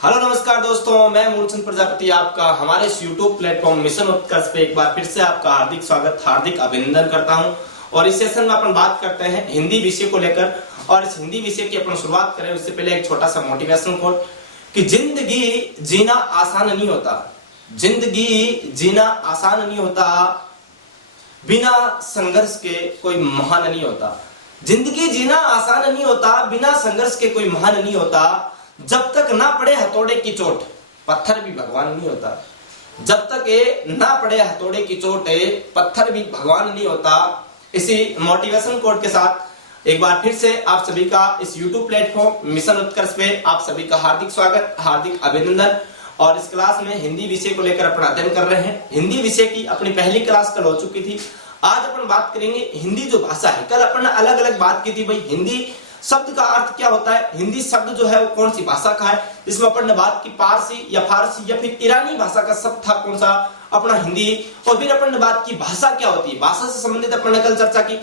Hello नमस्कार दोस्तों, मैं मूलचंद प्रजापति आपका हमारे इस YouTube प्लेटफॉर्म मिशन उत्कर्ष पे एक बार फिर से आपका हार्दिक स्वागत, हार्दिक अभिनंदन करता हूं। और इस सेशन में अपन बात करते हैं हिंदी विषय को लेकर। और इस हिंदी विषय की अपन शुरुआत करें उससे पहले एक छोटा सा मोटिवेशनल कोट कि जिंदगी जीना आसान नहीं होता, जिंदगी जीना आसान नहीं होता, बिना संघर्ष के कोई महान नहीं होता। जिंदगी जीना आसान नहीं होता, बिना संघर्ष के कोई महान नहीं होता। जब तक ना पड़े हथौड़े की चोट, पत्थर भी भगवान नहीं होता। जब तक ये ना पड़े हथौड़े की चोट, पत्थर भी भगवान नहीं होता। इसी मोटिवेशन कोट के साथ एक बार फिर से आप सभी का इस YouTube प्लेटफॉर्म मिशन उत्कर्ष पे आप सभी का हार्दिक स्वागत, हार्दिक अभिनंदन। और इस क्लास में हिंदी विषय को लेकर अपन अध्ययन कर रहे हैं। हिंदी विषय की अपनी पहली क्लास कल हो चुकी थी। आज अपन बात करेंगे हिंदी जो भाषा है। कल अपन ने अलग अलग बात की थी, भाई हिंदी शब्द का अर्थ क्या होता है, हिंदी शब्द जो है वो कौन सी भाषा का है। इसमें अपन ने बात की पारसी या फारसी या फिर ईरानी भाषा का शब्द था कौन सा, अपना हिंदी। और फिर अपन ने बात की भाषा क्या होती है, भाषा से संबंधित अपन ने कल चर्चा की।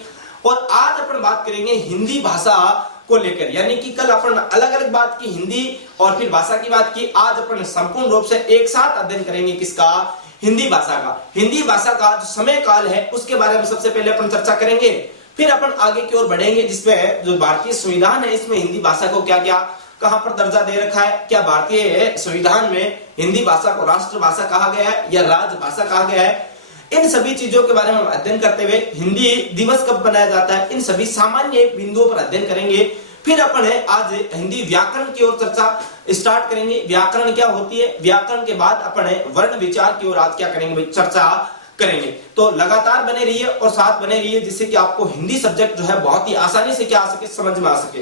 और आज अपन बात करेंगे हिंदी भाषा को लेकर, यानी कि कल अपन अलग अलग बात की हिंदी और फिर भाषा की बात की। आज अपन संपूर्ण रूप से एक साथ अध्ययन करेंगे किसका, हिंदी भाषा का। हिंदी भाषा का जो समय काल है उसके बारे में सबसे पहले अपन चर्चा करेंगे, फिर अपन आगे की ओर बढ़ेंगे जिसमें जो भारतीय संविधान है इसमें हिंदी भाषा को क्या क्या कहां पर दर्जा दे रखा है, क्या भारतीय संविधान में हिंदी भाषा को राष्ट्रभाषा कहा गया है या राजभाषा कहा गया है। इन सभी चीजों के बारे में अध्ययन करते हुए हिंदी दिवस कब बनाया जाता है, इन सभी सामान्य बिंदुओं पर अध्ययन करेंगे। फिर अपन आज हिंदी व्याकरण की ओर चर्चा स्टार्ट करेंगे। व्याकरण क्या होती है, व्याकरण के बाद अपन वर्ण विचार की ओर आज क्या करेंगे, चर्चा करेंगे। तो लगातार बने रहिए और साथ बने रहिए जिससे कि आपको हिंदी सब्जेक्ट जो है बहुत ही आसानी से क्या आ सके, समझ में आ सके।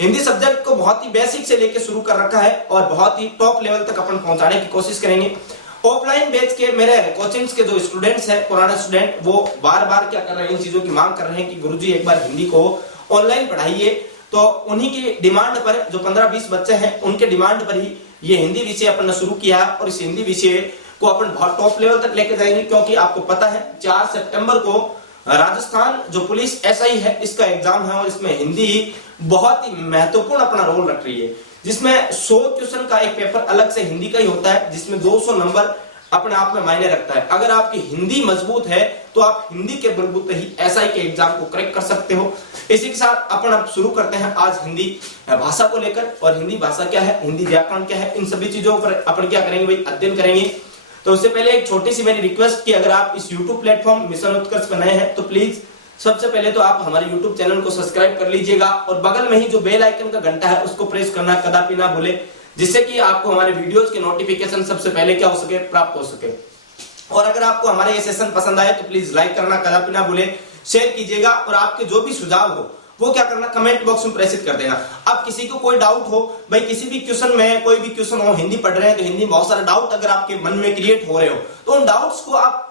हिंदी सब्जेक्ट को बहुत ही बेसिक से लेके शुरू कर रखा है और बहुत ही टॉप लेवल तक अपन पहुंचाने की कोशिश करेंगे। ऑफलाइन बैच के मेरे कोचिंग्स के जो स्टूडेंट्स हैं, पुराने स्टूडेंट, वो बार बार क्या कर रहे हैं, इन चीजों की मांग कर रहे हैं कि गुरुजी एक बार हिंदी को ऑनलाइन पढ़ाइए। तो उन्हीं की डिमांड पर जो 15-20 बच्चे हैं उनके डिमांड पर ही ये हिंदी विषय अपन ने शुरू किया है। और इस हिंदी विषय को अपन बहुत टॉप लेवल तक लेके जाएंगे, क्योंकि आपको पता है 4 सितंबर को राजस्थान जो पुलिस एसआई है इसका एग्जाम है और इसमें हिंदी बहुत ही महत्वपूर्ण अपना रोल रख रही है, जिसमें 100 क्वेश्चन का एक पेपर अलग से हिंदी का ही होता है, जिसमें 200 नंबर अपने आप में मायने रखता है। अगर आपकी हिंदी मजबूत है तो आप हिंदी के बलबूते ही एसआई के एग्जाम को क्रैक कर सकते हो। इसी के साथ अपन अब शुरू करते हैं आज हिंदी भाषा को लेकर। और हिंदी भाषा क्या है, हिंदी व्याकरण क्या है, इन सभी चीजों पर अपन क्या करेंगे भाई, अध्ययन करेंगे। तो उससे पहले एक छोटी सी मेरी रिक्वेस्ट कि अगर आप इस YouTube प्लेटफॉर्म मिशन उत्कर्ष पर नए हैं तो प्लीज सबसे पहले तो आप हमारे YouTube चैनल को सब्सक्राइब कर लीजिएगा और बगल में ही जो बेल आइकन का घंटा है उसको प्रेस करना कदापि ना भूले, जिससे कि आपको हमारे वीडियोस की नोटिफिकेशन सबसे पहले क्या हो सके, प्राप्त हो सके। और अगर आपको हमारे ये सेशन पसंद आए तो प्लीज लाइक करना कदापि ना भूले, शेयर कीजिएगा और आपके जो भी सुझाव हो वो क्या करना, कमेंट बॉक्स में प्रेषित कर देना। अब किसी को कोई डाउट हो, भाई किसी भी क्वेश्चन में कोई भी क्वेश्चन हो, हिंदी पढ़ रहे हैं तो हिंदी में बहुत सारे डाउट अगर आपके मन में क्रिएट हो रहे हो तो उन डाउट्स को आप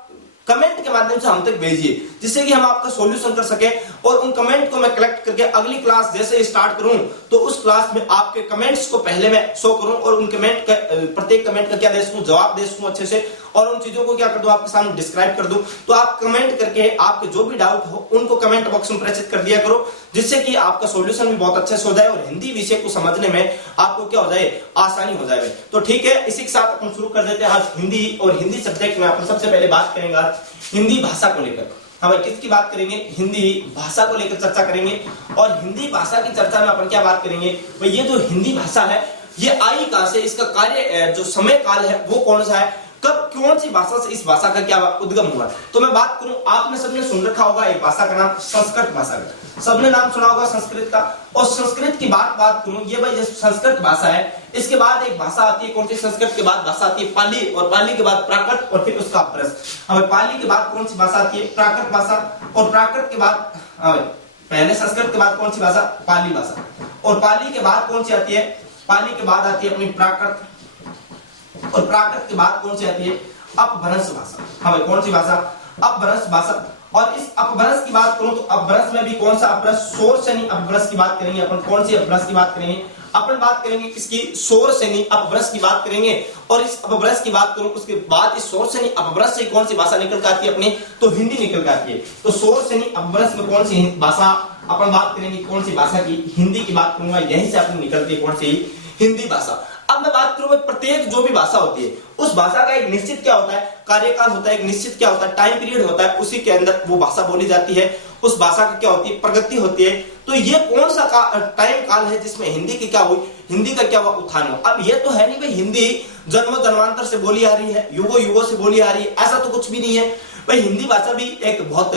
कमेंट के माध्यम से हम तक भेजिए, जिससे कि हम आपका सॉल्यूशन कर सके। और उन कमेंट को मैं कलेक्ट करके अगली क्लास जैसे स्टार्ट करूं तो उस क्लास में आपके कमेंट्स को पहले मैं शो करूं और उन कमेंट का प्रत्येक कमेंट का क्या दे सकूं, जवाब दे सकूं अच्छे से, और उन चीजों को क्या कर दूं, आपके सामने डिस्क्राइब कर दूं। तो आप कमेंट करके आपके जो भी डाउट हो उनको कमेंट बॉक्स में प्रेषित कर दिया करो, जिससे कि आपका सॉल्यूशन भी बहुत अच्छे से हो जाए और हिंदी विषय को समझने में आपको क्या हो जाए, आसानी हो जाए। तो ठीक है, इसी के साथ अपन शुरू कर देते हैं आज हिंदी। और हिंदी सब्जेक्ट में अपन सबसे पहले बात करेंगे आज हिंदी भाषा को लेकर। हम किसकी बात करेंगे, हिंदी भाषा को लेकर चर्चा करेंगे। और हिंदी भाषा की चर्चा में अपन क्या बात करेंगे, भाई ये जो हिंदी भाषा है ये आई कहां से, इसका कार्य जो समय काल है वो कौन सा है, कब कौन सी भाषा से इस भाषा का क्या उद्गम हुआ। तो मैं बात करूं, आपने सबने सुन रखा होगा एक भाषा का नाम संस्कृत भाषा का, सबने नाम सुना होगा संस्कृत का। और संस्कृत की बात करूं, ये भाई संस्कृत भाषा है, इसके बाद एक भाषा आती है कौन सी, संस्कृत के बाद भाषा आती है पाली, और पाली के बाद प्राकृत और फिर उसका अपभ्रंश। हमें पाली के बाद कौन सी भाषा आती है, प्राकृत भाषा। और प्राकृत के बाद पहले संस्कृत के बाद कौन सी भाषा, पाली भाषा। और पाली के बाद कौन सी आती है, पाली के बाद आती है अपनी प्राकृत। और प्राकृत के बाद कौन सी आती है, अपभ्रंश भाषा। हमें कौन सी भाषा, अपभ्रंश भाषा। और इस अपभ्रंश की बात करूं तो अपभ्रंश में भी कौन सा अपभ्रंश, शोर सेनी अपभ्रंश की बात करेंगे अपन। कौन सी अपभ्रंश की बात करेंगे, अपन बात करेंगे किसकी, शोर सेनी अपभ्रंश की बात करेंगे। और इस अपभ्रंश की बात करूं उसके बाद इस शोर सेनी अपभ्रंश से कौन सी भाषा निकल के आती है अपनी, तो हिंदी निकल के आती है। तो शोर सेनी अपभ्रंश में कौन सी भाषा अपन बात करेंगे, कौन सी भाषा की, हिंदी की बात करूंगा, यहीं से अपनी निकलती है कौन सी, हिंदी भाषा। अब मैं बात करूं प्रत्येक जो भी भाषा होती है उस भाषा का एक निश्चित क्या होता है, कार्यकाल होता है, एक निश्चित क्या होता है, टाइम पीरियड होता है, उसी के अंदर वो भाषा बोली जाती है, उस भाषा का क्या होती है, प्रगति होती है। तो ये कौन सा टाइम काल है जिसमें हिंदी की क्या हुई, हिंदी का क्या हुआ उत्थान हुआ। अब ये तो है नहीं भाई हिंदी जन्मों जन्मांतर से बोली आ रही है, युगों युगों से बोली आ रही है, ऐसा तो कुछ भी नहीं है भाई। हिंदी भाषा भी एक बहुत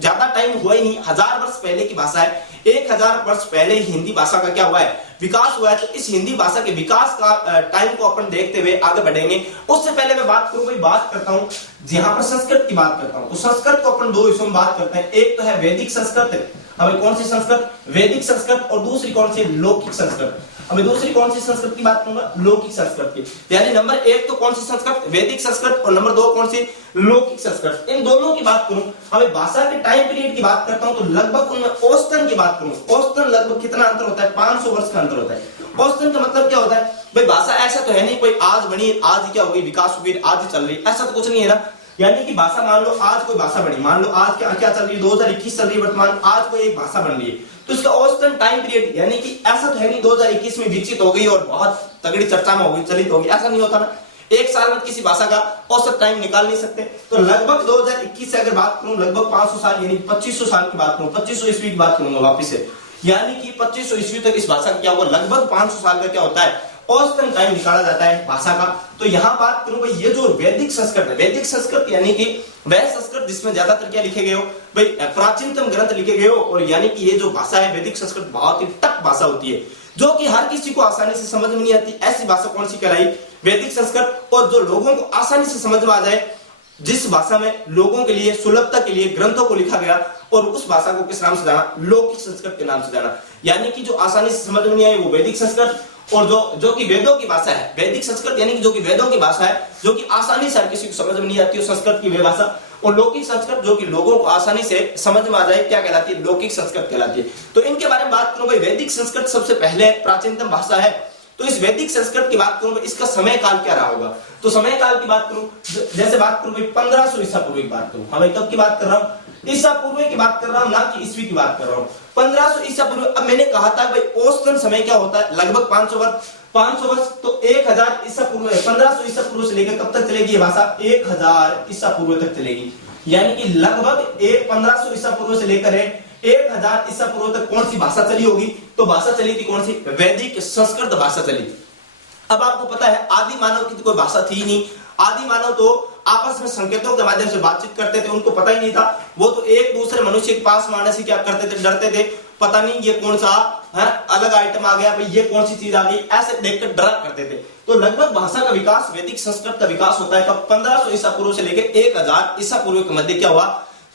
ज्यादा टाइम हुआ ही नहीं, 1000 वर्ष पहले की भाषा है, 1000 वर्ष पहले ही हिंदी भाषा का क्या हुआ है, विकास हुआ है। तो इस हिंदी भाषा के विकास का टाइम को अपन देखते हुए आगे बढ़ेंगे। उससे पहले मैं बात करूं भाई, बात करता हूं जहां पर संस्कृत की बात करता हूं, तो संस्कृत को अपन दो हिस्सों में बात करते हैं। एक तो है वैदिक संस्कृत, हमें कौन सी संस्कृत, वैदिक संस्कृत, और दूसरी कौन सी, लौकिक संस्कृत। हमें दूसरी कौन सी संस्कृत की बात करूंगा, लौकिक संस्कृत की। यानी नंबर 1 तो कौन सी संस्कृत, वैदिक संस्कृत, और नंबर 2 कौन सी, लौकिक संस्कृत। इन दोनों की बात करूं, हमें भाषा के टाइम पीरियड की बात करता हूं तो लगभग उनमें औसतन की बात करूं, औसतन लगभग कितना अंतर होता है, 500 वर्ष का अंतर होता है। औसतन का मतलब क्या होता है भाई, भाषा ऐसा तो है नहीं कोई आज बनी आज क्या होगी, विकास होगी आज ही चल रही, ऐसा तो कुछ नहीं है ना। यानी कि भाषा मान लो आज कोई भाषा बनी, मान लो आज क्या चल रही है, 2021 चल रही है वर्तमान, आज कोई एक भाषा बन रही है, तो इसका औसतन टाइम पीरियड, यानी कि ऐसा तो है नहीं 2021 में विकसित हो गई और बहुत तगड़ी चर्चा में होगी, चलित होगी, ऐसा नहीं होता ना। एक साल में किसी भाषा का औसत टाइम निकाल नहीं सकते। तो लगभग 2021 से अगर बात करूं, लगभग 500 साल यानी 2500 साल की बात करूं, 2500 ईस्वी की बात करूंगा वापिस से, यानी कि 2500 ईस्वी तक इस भाषा का क्या होगा, लगभग 500 साल का क्या होता है औसतन टाइम निकाला जाता है भाषा का। तो यहां बात करूं भाई, ये जो वैदिक संस्कृत है, वैदिक संस्कृत यानी कि वह संस्कृत जिसमें ज्यादातर क्या लिखे गए हो भाई, प्राचीनतम ग्रंथ लिखे गए हो, और यानी कि ये जो भाषा है वैदिक संस्कृत बहुत ही टफ भाषा होती है, जो कि हर किसी को आसानी से समझ में नहीं आती। ऐसी भाषा कौन सी कहलाई, वैदिक संस्कृत। और जो लोगों को आसानी से समझ में आ जाए, जिस भाषा में लोगों के लिए सुलभता के लिए ग्रंथों को लिखा गया, और उस भाषा को किस नाम से जाना, लौकिक संस्कृत के नाम से जाना। यानी कि जो आसानी से समझ में नहीं आई वो वैदिक संस्कृत, और जो कि वेदों की भाषा है, वैदिक संस्कृत यानी कि जो कि वेदों की भाषा है, जो कि आसानी से हर किसी को समझ में नहीं आती है संस्कृत की वे भाषा। और लौकिक संस्कृत जो कि लोगों को आसानी से समझ में आ जाए, क्या कहलाती है, लौकिक संस्कृत कहलाती है। तो इनके बारे में बात करूं भाई, वैदिक संस्कृत सबसे पहले प्राचीनतम भाषा है। तो इस वैदिक संस्कृत की बात करूं, इसका समय काल क्या रहा होगा, तो समय काल की बात करूं, जैसे बात करूं भाई 1500 ईसा पूर्व की बात करूं, हमें कब की बात कर रहा हूं, ईसा पूर्व की बात कर रहा हूं, ना कि ईस्वी की बात कर रहा हूं। 1500 ईसा पूर्व। अब मैंने कहा था भाई औसतन समय क्या होता है, लगभग 500 वर्ष, 500 वर्ष तो 1000 ईसा पूर्व, 1500 ईसा पूर्व से लेकर कब तक चलेगी ये भाषा, 1000 ईसा पूर्व तक चलेगी। यानी कि लगभग 1500 ईसा पूर्व से लेकर 1000 ईसा पूर्व तक कौन सी भाषा चली होगी, तो भाषा चली थी कौन सी, वैदिक संस्कृत भाषा चली। अब आपको पता है आदि मानव की तो कोई भाषा थी नहीं, आदि मानव तो आपस में संकेतों के माध्यम से बातचीत करते थे, उनको पता ही नहीं था, वो तो एक दूसरे मनुष्य के पास आने से क्या करते थे, डरते थे, पता नहीं ये कौन सा है अलग आइटम आ गया भाई, ये कौन सी चीज आ गई, ऐसे देखकर डरा करते थे। तो लगभग भाषा का विकास, वैदिक संस्कृत का विकास होता है कब, 1500 ईसा पूर्व से लेकर 1000 ईसा पूर्व के मध्य क्या हुआ,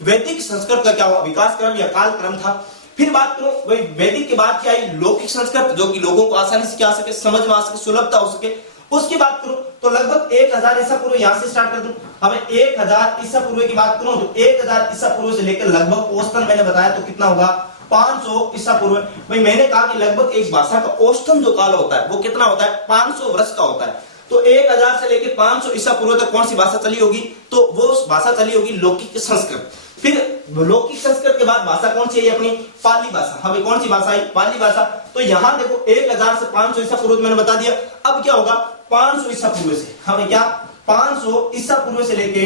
वैदिक संस्कृत का क्या हुआ, विकास क्रम या काल क्रम था। फिर बात करो भाई वैदिक के बाद क्या आई, लौकिक संस्कृत, जो कि लोगों को आसानी से क्या आ सके, समझ में आ सके, सुलभता हो सके। उसकी बात करूं तो लगभग 1000 ईसा पूर्व, यहां से स्टार्ट कर दूं, हमें 1000 ईसा पूर्व की बात करूं तो 1000 ईसा पूर्व से लेकर लगभग औसतन मैंने बताया तो कितना होगा, 500 ईसा पूर्व। भाई मैंने कहा कि लगभग एक भाषा का औसतन जो काल होता है वो कितना होता है, 500 वर्ष का होता है। तो 1000 से लेकर 500 ईसा पूर्व तक कौन सी भाषा चली होगी, तो वो भाषा चली होगी लौकिक संस्कृत। फिर लौकिक संस्कृत के बाद भाषा कौन सी है अपनी, पाली भाषा। हमें कौन सी भाषा है, पाली भाषा। तो यहां देखो 1000 से 500 ईसा पूर्व मैंने बता दिया। अब क्या होगा, 500 ईसा पूर्व से हमें क्या, 500 ईसा पूर्व से लेके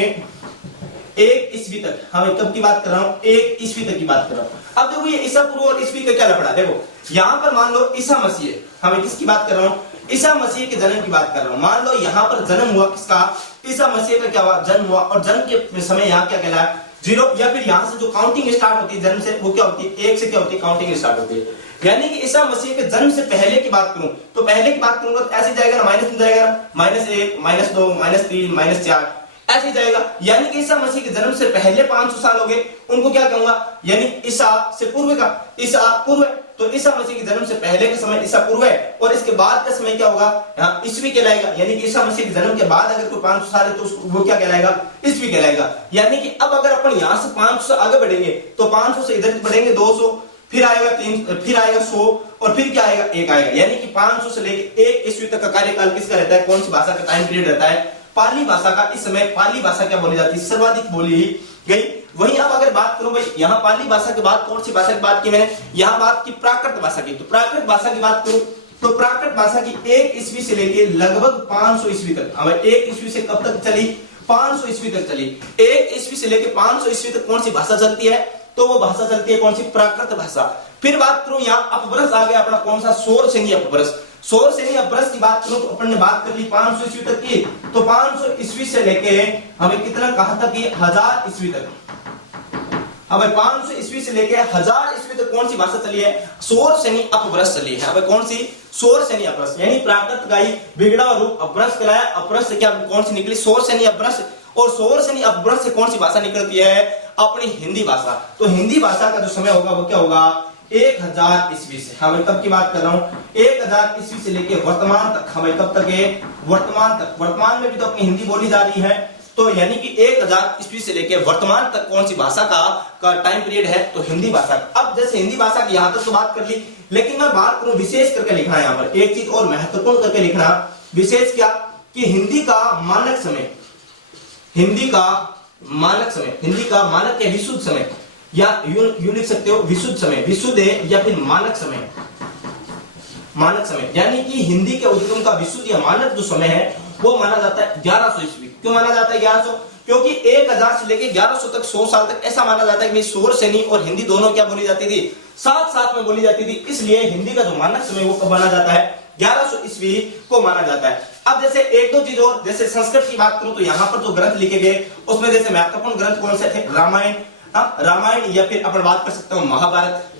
1 ईस्वी तक, हमें कब की बात कर रहा हूं, 1 ईस्वी तक की बात कर रहा हूं। अब देखो ये ईसा पूर्व और ईस्वी का क्या लफड़ा, देखो यहां पर मान लो ईसा मसीह, हमें किसकी बात कर रहा हूं, ईसा मसीह के जन्म की बात कर रहा हूं। मान लो यहां पर जन्म हुआ किसका, ईसा मसीह का क्या हुआ, जन्म हुआ, और जन्म के समय यहां क्या कहलाया, 0, या फिर यहां से जो काउंटिंग स्टार्ट होती है जन्म से, वो क्या होती है, 1 से क्या होती है, काउंटिंग स्टार्ट होती है। यानी कि ईसा मसीह के जन्म से पहले की बात करूं तो पहले की बात करूंगा तो ऐसे जाएगा ना, माइनस में जाएगा, -1 -2 -3 -4 ऐसे जाएगा। यानी कि ईसा मसीह के जन्म से पहले 500 साल हो गए, उनको क्या कहूंगा, यानी ईसा से पूर्व का, ईसा पूर्व। तो ईसा मसीह के जन्म से पहले का समय ईसा पूर्व है, और इसके बाद का समय क्या होगा, यहाँ ईस्वी कहलाएगा। यानी कि ईसा मसीह के जन्म के बाद अगर कोई 500 साल है तो वो क्या कहलाएगा, ईस्वी कहलाएगा। यानी कि अब अगर अपन यहाँ से 500 से आगे बढ़ेंगे तो 500 से इधर बढ़ेंगे 200, फिर आएगा 3, फिर आएगा 100, और फिर क्या आएगा, 1 आएगा। यानी कि 500 से लेकर 1 ईस्वी तक का कार्यकाल किसका रहता है, कौन सी भाषा का टाइम पीरियड रहता है, पाली भाषा का। इस समय पाली भाषा क्या बोली जाती है, सर्वाधिक बोली गई। वहीं अब अगर बात करूं भाई, यहाँ पाली भाषा के बाद कौन सी भाषा की बात की मैंने, यहाँ बात की प्राकृत भाषा की। तो प्राकृत भाषा की बात करूं तो प्राकृत भाषा की 1 ईस्वी से लेके लगभग 500 ईस्वी तक, अब 1 ईस्वी से कब तक चली, 500 ईस्वी तक चली। 1 ईस्वी से लेके 500 ईस्वी तक कौन सी भाषा चलती है, तो वो भाषा चलती है कौन सी, प्राकृत भाषा। फिर बात करूं यहाँ अपभ्रंश आ गया अपना कौन सा, शोरसेनी अपभ्रंश। शोरसेनी अपभ्रंश की बात करूं तो अपन ने बात कर ली 500 ईस्वी तक की, तो 500 ईस्वी से लेके हमें कितना कहा था कि 1000 ईस्वी तक, अब 500 ईस्वी से लेके 1000 ईस्वी तक कौन सी भाषा चली है, शोरसेनी अपभ्रंश चली है। अब कौन सी, शोरसेनी अपभ्रंश, यानी प्राकृत का ही बिगड़ा हुआ रूप अपभ्रंश कहलाया। अपभ्रंश से क्या कौन सी निकली, शोरसेनी अपभ्रंश। और शोरसेनी अपभ्रंश से कौन सी भाषा निकलती है, अपनी हिंदी भाषा। तो हिंदी भाषा का जो समय होगा वो क्या होगा, 1000 ईस्वी से, हमें कब की बात कर रहा हूं, 1000 ईस्वी से लेके वर्तमान तक, हमें कब तक है, वर्तमान तक। वर्तमान में भी तो अपनी हिंदी बोली जा रही है, तो यानी कि 1000 ईस्वी से लेके वर्तमान तक कौन सी भाषा का टाइम पीरियड है, तो हिंदी भाषा। अब जैसे हिंदी भाषा की यहां तक तो बात कर ली, लेकिन मैं बात करूं विशेष करके लिखना है यहाँ पर, एक चीज और महत्वपूर्ण करके लिखना, विशेष क्या, कि हिंदी का मानक समय, हिंदी का मानक समय, हिंदी का मानक या विशुद्ध समय, या यूं लिख सकते हो विशुद्ध समय, विशुद्ध या फिर मानक समय, मानक समय, यानी कि हिंदी के उद्गम का विशुद्ध या मानक जो समय है वो माना जाता है 1100 ईस्वी। क्यों माना जाता है 1100, क्योंकि 1000 से लेके 1100 तक 100 साल तक ऐसा माना जाता है कि शोरसेनी और हिंदी दोनों क्या बोली जाती थी, साथ साथ में बोली जाती थी। इसलिए हिंदी का जो मानक समय वो कब माना जाता है, 1100 ईस्वी को माना जाता है। अब जैसे एक दो चीज और, जैसे संस्कृत की बात करूं तो यहाँ पर जो ग्रंथ लिखे गए उसमें जैसे महत्वपूर्ण ग्रंथ कौन से थे, रामायण, रामायण, या फिर अपन बात कर सकता हूँ महाभारत।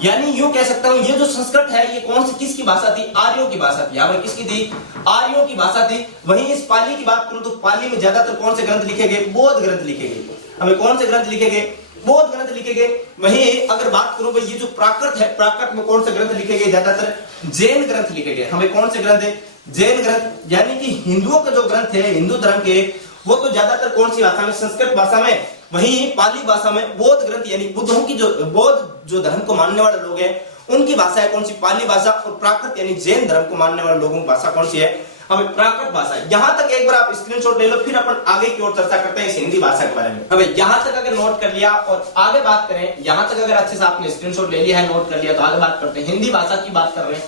यानी यूं कह सकता हूं ये जो संस्कृत है ये कौन सी किसकी भाषा थी, आर्यों की भाषा थी। यहाँ पर किसकी थी, आर्यों की भाषा थी। वहीं इस पाली की बात करूं तो पाली में ज्यादातर कौन से ग्रंथ लिखे गए, बौद्ध ग्रंथ लिखे गए। हमें कौन से ग्रंथ लिखे गए, बौद्ध ग्रंथ लिखे गए। वहीं अगर बात करूं भाई ये जो प्राकृत है, प्राकृत में कौन से ग्रंथ लिखे गए, ज्यादातर जैन ग्रंथ लिखे गए। हमें कौन से ग्रंथ है, जैन ग्रंथ, यानी कि हिंदुओं के जो ग्रंथ है हिंदू धर्म के, वो तो ज्यादातर कौन सी भाषा में, संस्कृत भाषा में। वहीं पाली भाषा में बौद्ध ग्रंथ, यानी बुद्धों की जो बौद्ध जो धर्म को मानने वाले लोग हैं उनकी भाषा है कौन सी, पाली भाषा। और प्राकृत यानी जैन धर्म को मानने वाले लोगों की भाषा कौन सी है, हमें प्राकृत भाषा है। यहां तक एक बार आप स्क्रीनशॉट ले लो, फिर अपन आगे की ओर चर्चा करते हैं इस हिंदी भाषा के बारे में। हमें यहां तक अगर नोट कर लिया और आगे बात करें, यहां तक अगर अच्छे से आपने स्क्रीनशॉट ले लिया है, नोट कर लिया, तो आगे बात करते हैं। हिंदी भाषा की बात कर रहे हैं।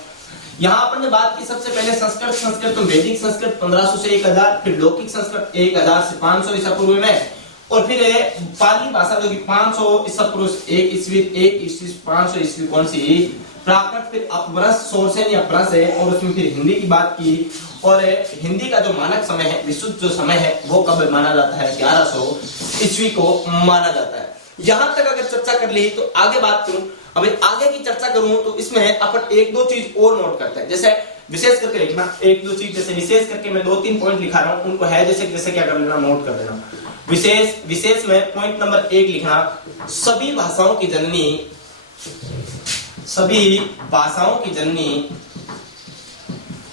यहाँ अपन ने बात की सबसे पहले संस्कृत, संस्कृत तो वैदिक संस्कृत 1500 से 1000, फिर लौकिक संस्कृत 1000 से 500 ईसा पूर्व में, और फिर पाली भाषा जो कि 500 ईसा पूर्व 1 ईस्वी 500 ईस्वी कौन सी, प्राकृत, फिर अपभ्रंश, शोरसेनी अपभ्रंश है, और उसमें फिर हिंदी की बात की। और हिंदी का जो मानक समय है, विशुद्ध जो समय है, वो कब माना जाता है, 1100 ईस्वी को माना जाता है। यहां तक अगर चर्चा कर ली तो आगे बात करूं, अभी आगे की चर्चा करूं तो इसमें अपन एक दो चीज और नोट करते हैं। जैसे विशेष करके लिखना एक दो चीज, जैसे विशेष करके मैं 2-3 पॉइंट लिखा रहा हूं, उनको है जैसे जैसे क्या कर लेना, नोट कर देना। विशेष में पॉइंट नंबर 1 लिखना, सभी भाषाओं की जननी, सभी भाषाओं की जननी,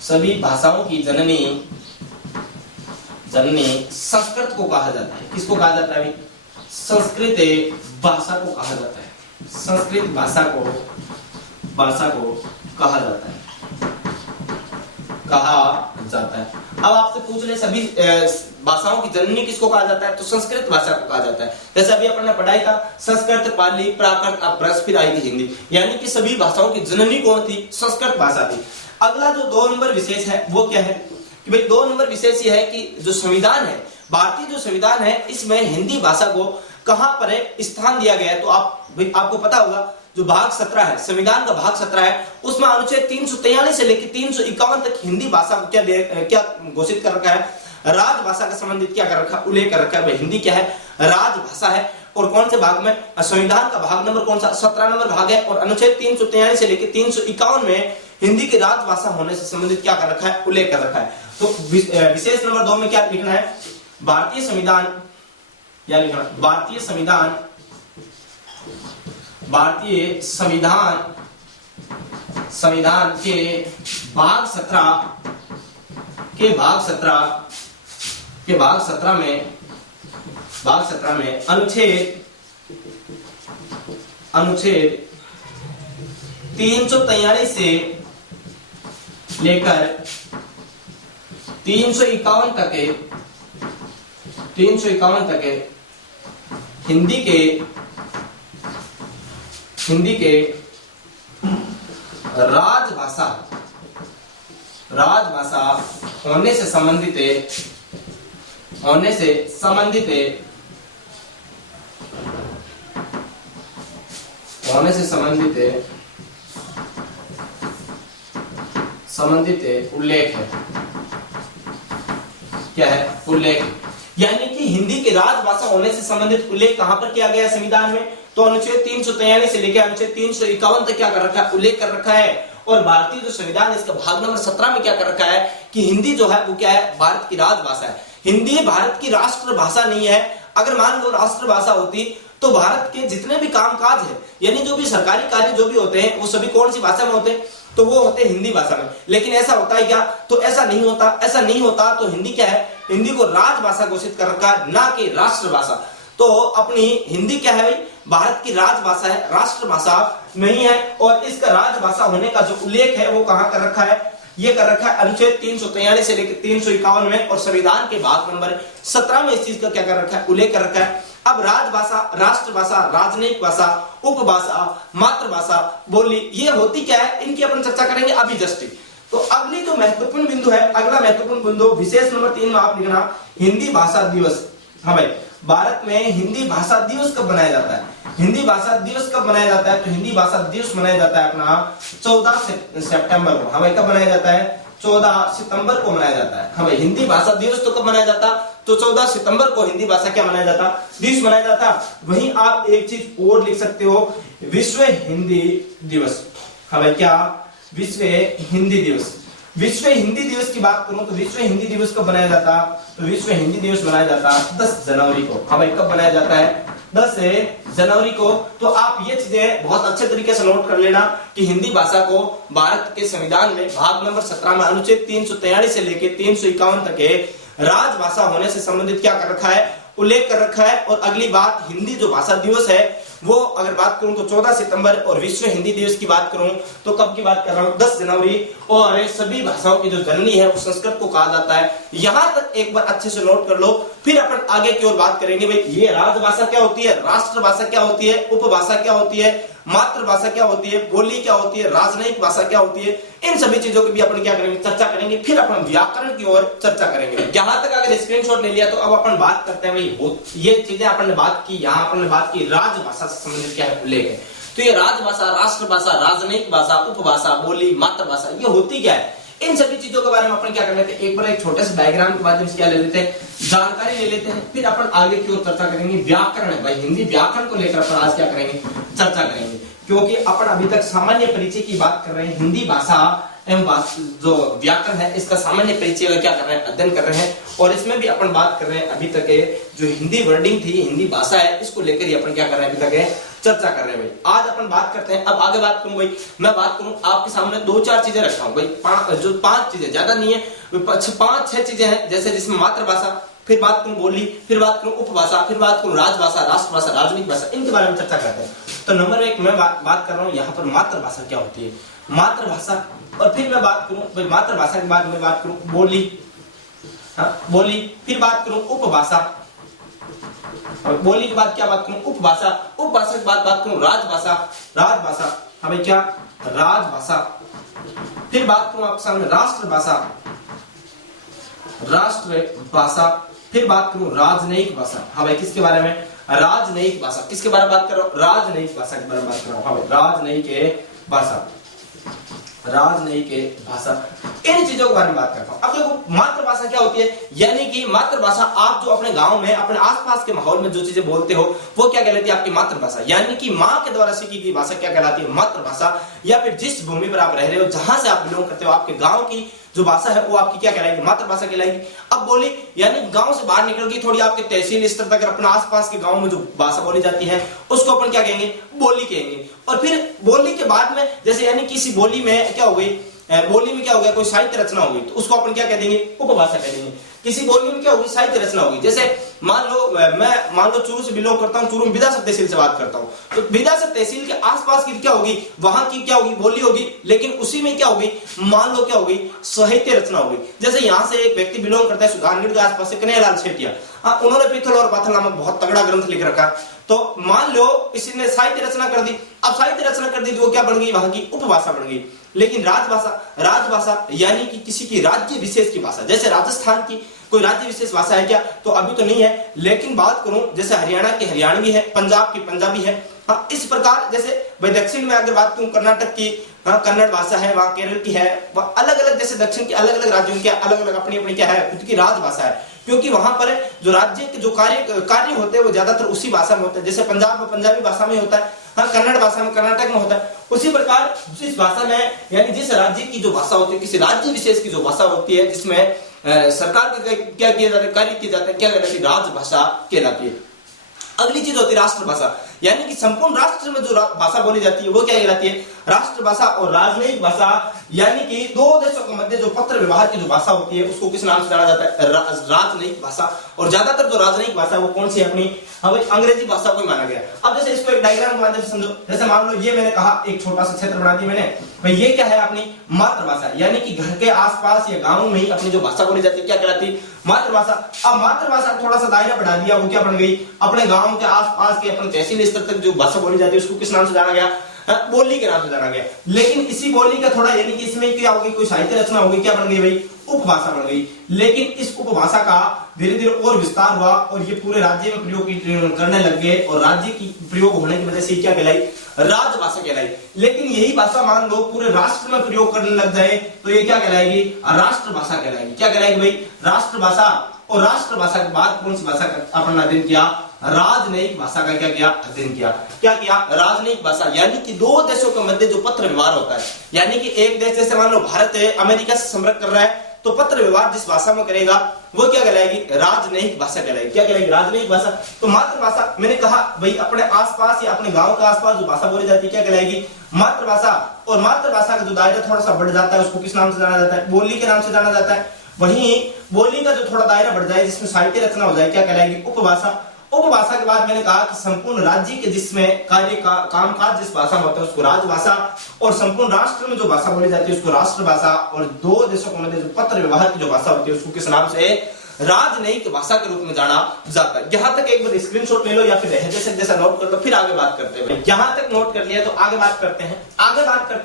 सभी भाषाओं की जननी, जननी संस्कृत को कहा जाता है। किसको कहा जाता है, संस्कृत भाषा को कहा जाता है, संस्कृत भाषा को कहा जाता है, कहा जाता है। अब आपसे पूछ ले सभी भाषाओं की जननी किसको कहा जाता है, तो संस्कृत भाषा को कहा जाता है। जैसे अभी अपन ने पढ़ाई था संस्कृत, पाली, प्राकृत, अपभ्रंश, फिर आई थी हिंदी, यानी कि सभी भाषाओं की जननी कौन थी, संस्कृत भाषा थी। अगला जो 2 नंबर विशेष है वो क्या है कि भाई 2 नंबर विशेष ये है कि जो संविधान है, भारतीय जो संविधान है, इसमें हिंदी भाषा को कहां पर है स्थान दिया गया है। तो आपको पता होगा जो भाग 17 है, संविधान का भाग 17 है, उसमें अनुच्छेद 343 से लेकर 351 तक हिंदी भाषा को क्या घोषित कर रखा है, राजभाषा का संबंधित क्या कर रखा, उल्लेख कर रखा है। हिंदी क्या है, राजभाषा है। और कौन से भाग में, संविधान का भाग नंबर कौन सा, 17 नंबर भाग है। और अनुच्छेद 343 से लेकर 351 में हिंदी की राजभाषा होने से संबंधित क्या कर रखा है, उल्लेख कर रखा है। तो विशेष नंबर 2 में क्या लिखना है, भारतीय संविधान, या लिखना भारतीय संविधान, भारतीय संविधान, संविधान के भाग 17 में अनुच्छेद 343 से लेकर 351 तक हिंदी के राजभाषा राजभाषा होने से संबंधित उल्लेख है। क्या है? उल्लेख। यानी कि हिंदी के राजभाषा होने से संबंधित उल्लेख कहां पर किया गया संविधान में? तो अनुच्छेद 343 से लेकर अनुच्छेद 351 तक क्या कर रखा है? उल्लेख कर रखा है। और भारतीय जो संविधान है इसका भाग नंबर 17 में क्या कर रखा है कि हिंदी जो है वो क्या है? भारत की राजभाषा है। हिंदी भारत की राष्ट्रभाषा नहीं है। अगर मान लो राष्ट्रभाषा होती तो भारत के जितने भी कामकाज है, यानी जो भी सरकारी कार्य जो भी होते हैं, वो सभी कौन सी भाषा में होते हैं? तो वो होते हैं हिंदी भाषा में। लेकिन ऐसा होता है क्या? तो ऐसा नहीं होता। ऐसा नहीं होता तो हिंदी क्या है? हिंदी को राजभाषा घोषित कर रखा है, ना कि राष्ट्रभाषा। तो अपनी हिंदी क्या है भाई? भारत की राजभाषा है, राष्ट्रभाषा नहीं है। और इसका राजभाषा होने का जो उल्लेख है वो कहां कर रखा है? ये कर रखा है अनुच्छेद 343 से लेकर 351 में, और संविधान के भाग नंबर 17 में इस चीज का क्या कर रखा है? उल्लेख कर रखा है। अब राजभाषा, राष्ट्रभाषा, राजनयिक भाषा, उपभाषा, मातृभाषा, बोली, ये होती क्या है? इनकी अपन चर्चा करेंगे अभी जस्ट। तो अगली जो महत्वपूर्ण बिंदु है, अगला महत्वपूर्ण बिंदु विशेष नंबर 3 में आप लिखना हिंदी भाषा दिवस। हाँ भाई, भारत में हिंदी भाषा दिवस कब मनाया जाता है? हिंदी भाषा दिवस कब मनाया जाता है? तो हिंदी भाषा दिवस मनाया जाता है अपना 14 सितंबर को। हाँ भाई, कब मनाया जाता है? 14 सितंबर को मनाया जाता है। हाँ भाई, हिंदी भाषा दिवस तो कब मनाया जाता? तो 14 सितंबर को हिंदी भाषा क्या मनाया जाता? दिवस मनाया जाता। वहीं आप एक चीज और लिख सकते हो, विश्व हिंदी दिवस। हाँ भाई, क्या? विश्व हिंदी दिवस। विश्व हिंदी दिवस की बात करूं तो विश्व हिंदी दिवस कब मनाया जाता? तो विश्व हिंदी दिवस मनाया जाता 10 जनवरी को। हाँ भाई, कब मनाया जाता है? 10 जनवरी को। तो आप ये चीजें बहुत अच्छे तरीके से नोट कर लेना कि हिंदी भाषा को भारत के संविधान में भाग नंबर 17 में अनुच्छेद 343 से लेकर 351 तक के राजभाषा होने से संबंधित क्या कर रखा है? उल्लेख कर रखा है। और अगली बात, हिंदी जो भाषा दिवस है वो अगर बात करूं तो 14 सितंबर, और विश्व हिंदी दिवस की बात करूं तो कब की बात कर रहा हूं? 10 जनवरी। और सभी भाषाओं की जो जननी है वो संस्कृत को कहा जाता है। यहां तक एक बार अच्छे से नोट कर लो, फिर अपन आगे की ओर बात करेंगे। भाई, ये राजभाषा क्या होती है, राष्ट्रभाषा क्या होती है, उपभाषा क्या होती है, मातृभाषा क्या होती है, बोली क्या होती है, राजनयिक भाषा क्या होती है, इन सभी चीजों की भी अपन क्या करेंगे? चर्चा करेंगे। फिर अपन व्याकरण की ओर चर्चा करेंगे। यहां तक अगर स्क्रीनशॉट ले लिया तो अब अपन बात करते हैं भाई, ये चीजें अपन ने बात की, यहाँ अपन ने बात की राजभाषा से संबंधित क्या है? उल्लेख है। तो ये राजभाषा, राष्ट्रभाषा, राजनयिक भाषा, उपभाषा, बोली, मातृभाषा, ये होती क्या है? इन सभी चीजों के बारे में अपन क्या कर लेते हैं? एक बार एक छोटे से डायग्राम के माध्यम से क्या ले लेते हैं? जानकारी ले लेते हैं। फिर अपन आगे की ओर चर्चा करेंगे। व्याकरण, भाई हिंदी व्याकरण को लेकर अपन आज क्या करेंगे? चर्चा करेंगे। क्योंकि अपन अभी तक सामान्य परिचय की बात कर रहे हैं, हिंदी भाषा एवं जो व्याकरण है इसका सामान्य परिचय का क्या कर रहे हैं? अध्ययन कर रहे हैं। और इसमें भी अपन बात कर रहे हैं अभी तक जो हिंदी वर्डिंग थी, हिंदी भाषा है, इसको लेकर ही अपन क्या कर रहे हैं? अभी तक चर्चा कर रहे हैं भाई। आज अपन बात करते हैं। अब आगे बात करूं भाई, मैं बात करूं आपके सामने 2-4 चीजें रखा हूं भाई, 5 चीजें, ज्यादा नहीं है, 5-6 चीजें हैं। जैसे जिसमें मातृभाषा, फिर बात करूं बोली, फिर बात करूं उपभाषा, फिर बात करूं राजभाषा, राष्ट्रभाषा, राजनीतिक भाषा, इनके बारे में चर्चा करते हैं। तो नंबर 1 मैं बात कर रहा हूं यहाँ पर मातृभाषा क्या होती है, मातृभाषा। और फिर मैं बात करूं भाई मातृभाषा के बाद मैं बात करूं बोली, हाँ बोली, फिर बात करूं उपभाषा, और बोली के बाद क्या बात करूं? उपभाषा। उपभाषा के बाद बात करूं राजभाषा, राजभाषा, हाँ भाई क्या? राजभाषा। फिर बात करूं आपके सामने राष्ट्रभाषा, राष्ट्रभाषा। फिर बात करूं राजनयिक भाषा, हाँ भाई किसके बारे में? राजनयिक भाषा। किसके बारे में बात कर रहा हूं? राजनयिक भाषा के बारे में बात कर रहा हूं। हाँ भाई राजनयिक भाषा, राजनयिक भाषा, इन चीजों के बारे में बात करता हूं। अब देखो मातृभाषा क्या होती है, यानी कि मातृभाषा आप जो अपने गांव में, अपने आसपास के माहौल में जो चीजें बोलते हो वो क्या कहलाती है? आपकी मातृभाषा। यानी कि माँ के द्वारा सीखी गई भाषा क्या कहलाती है? मातृभाषा। या फिर जिस भूमि पर आप रह रहे हो, जहां से आप बिलोंग करते हो, आपके गाँव की जो भाषा है वो आपकी क्या कहलाएगी? मातृभाषा कहलाएगी। अब बोली, यानी गांव से बाहर निकल गई, थोड़ी आपके तहसील स्तर तक अपने आसपास के गांव में जो भाषा बोली जाती है उसको अपन क्या कहेंगे? बोली कहेंगे। और फिर बोली के बाद में, जैसे यानी किसी बोली में क्या हो गई, बोली में क्या हो गया, कोई साहित्य रचना हो गई, तो उसको अपन क्या कह देंगे? उपभाषा कह देंगे। किसी बोली में क्या होगी? साहित्य रचना होगी। जैसे मान लो चूरू से बिलोंग करता हूँ, चूरू में विधासर तहसील से बात करता हूँ, तो विधासर तहसील के आसपास की क्या होगी? वहां की क्या होगी? बोली होगी। लेकिन उसी में क्या होगी? मान लो क्या होगी? साहित्य रचना होगी। जैसे यहाँ से एक व्यक्ति बिलोंग करता है सुधारगढ़ के आसपास से, कन्हैयालाल सेठिया, उन्होंने पीथल और पाथल नामक बहुत तगड़ा ग्रंथ लिख रखा। तो मान लो किसी ने साहित्य रचना कर दी। अब साहित्य रचना कर दी तो वो क्या बन गई? वहां की उपभाषा बन गई। लेकिन राजभाषा यानी कि किसी की राज्य विशेष की भाषा, जैसे राजस्थान की कोई राज्य विशेष भाषा है क्या, तो अभी तो नहीं है, लेकिन बात करूं जैसे हरियाणा की हरियाणवी है, पंजाब की पंजाबी है। हाँ, इस प्रकार जैसे भाई दक्षिण में अगर बात करूं कर्नाटक की कन्नड़ भाषा है, वहां केरल की है, वह अलग अलग, जैसे दक्षिण के अलग अलग राज्यों की अलग अलग अपनी अपनी क्या है खुद की राजभाषा है, क्योंकि वहां पर जो राज्य के जो कार्य होते हैं वो ज्यादातर उसी भाषा में होते हैं। जैसे पंजाब में पंजाबी भाषा में होता है, हाँ, कन्नड़ भाषा में कर्नाटक में होता है। उसी प्रकार जिस भाषा में यानी जिस राज्य की जो भाषा होती है, किसी राज्य विशेष की जो भाषा होती है जिसमें सरकार का क्या किया जाता है, कार्य किया जाता है, क्या कहलाती है, राजभाषा कहलाती है। अगली चीज होती है राष्ट्रभाषा, यानी कि संपूर्ण राष्ट्र में जो भाषा बोली जाती है वो क्या कहलाती है, राष्ट्रभाषा। और राजनयिक भाषा यानी कि दो देशों के मध्य जो पत्र व्यवहार की जो भाषा होती है उसको किस नाम से जाना जाता है, राजनयिक भाषा। और ज्यादातर जो राजनयिक भाषा है वो कौन सी है अपनी, हाँ भाई अंग्रेजी भाषा को ही माना गया। अब जैसे इसको एक डायग्राम के माध्यम से समझो, जैसे मान लो ये मैंने कहा एक छोटा सा क्षेत्र बना दिया मैंने, भाई ये क्या है अपनी मातृभाषा, यानी कि घर के आसपास या गाँव में ही अपनी जो भाषा बोली जाती है क्या कहलाती है, मातृभाषा। अब मातृभाषा थोड़ा सा दायरा बढ़ा दिया, वो क्या बन गई, अपने गांव के आसपास के अपने तहसील स्तर तक जो भाषा बोली जाती है उसको किस नाम से जाना गया, बोली के नाम से जाना गया। लेकिन इसी बोली का थोड़ा यानी कि इसमें क्या होगी, कोई साहित्य रचना होगी, क्या बन गई भाई, उपभाषा बन गई। लेकिन इस उपभाषा का धीरे धीरे और विस्तार हुआ और ये पूरे राज्य में प्रयोग करने लग गए, और राज्य की प्रयोग होने की वजह से क्या कहलाई, राजभाषा कहलाई। लेकिन यही भाषा मान लो पूरे राष्ट्र में प्रयोग करने लग जाए तो ये क्या कहलाएगी, राष्ट्रभाषा कहलाएगी। क्या कहलाएगी भाई, राष्ट्रभाषा। और राष्ट्रभाषा के बाद कौन सी भाषा का अपन अध्ययन किया, राजनयिक भाषा का क्या किया, अध्ययन किया। क्या किया, राजनयिक भाषा, यानी कि दो देशों के मध्य जो पत्र व्यवहार होता है, यानी कि एक देश जैसे मान लो भारत है, अमेरिका से संपर्क कर रहा है, तो पत्र व्यवहार जिस भाषा में करेगा वो क्या कहलाएगी, राजनयिक भाषा कहलाएगी। क्या कहलाएगी, राजनयिक भाषा। तो मातृभाषा मैंने कहा भाई अपने आसपास या अपने गांव के आसपास जो भाषा बोली जाती है क्या कहलाएगी, मातृभाषा। और मातृभाषा का जो दायरा थोड़ा सा बढ़ जाता है उसको किस नाम से जाना जाता है, बोली के नाम से जाना जाता है। वहीं बोली का जो थोड़ा दायरा बढ़ जाए जिसमें साहित्य रचना हो जाए क्या कहलाएगी, उपभाषा। उपभाषा के बाद मैंने कहा कि संपूर्ण राज्य के जिसमें कार्य का कामकाज जिस भाषा में होता है उसको राजभाषा, और संपूर्ण राष्ट्र में जो भाषा बोली जाती है उसको राष्ट्रभाषा, और दो देशों के मध्य जो पत्र व्यवहार की जो भाषा होती है उसको किस नाम से, राजनयिक भाषा के रूप में जाना जाता है। यहाँ तक एक बार स्क्रीनशॉट ले लो या फिर लहजे से जैसा नोट कर लो, फिर आगे बात करते हैं। यहाँ तक नोट कर लिया तो आगे बात करते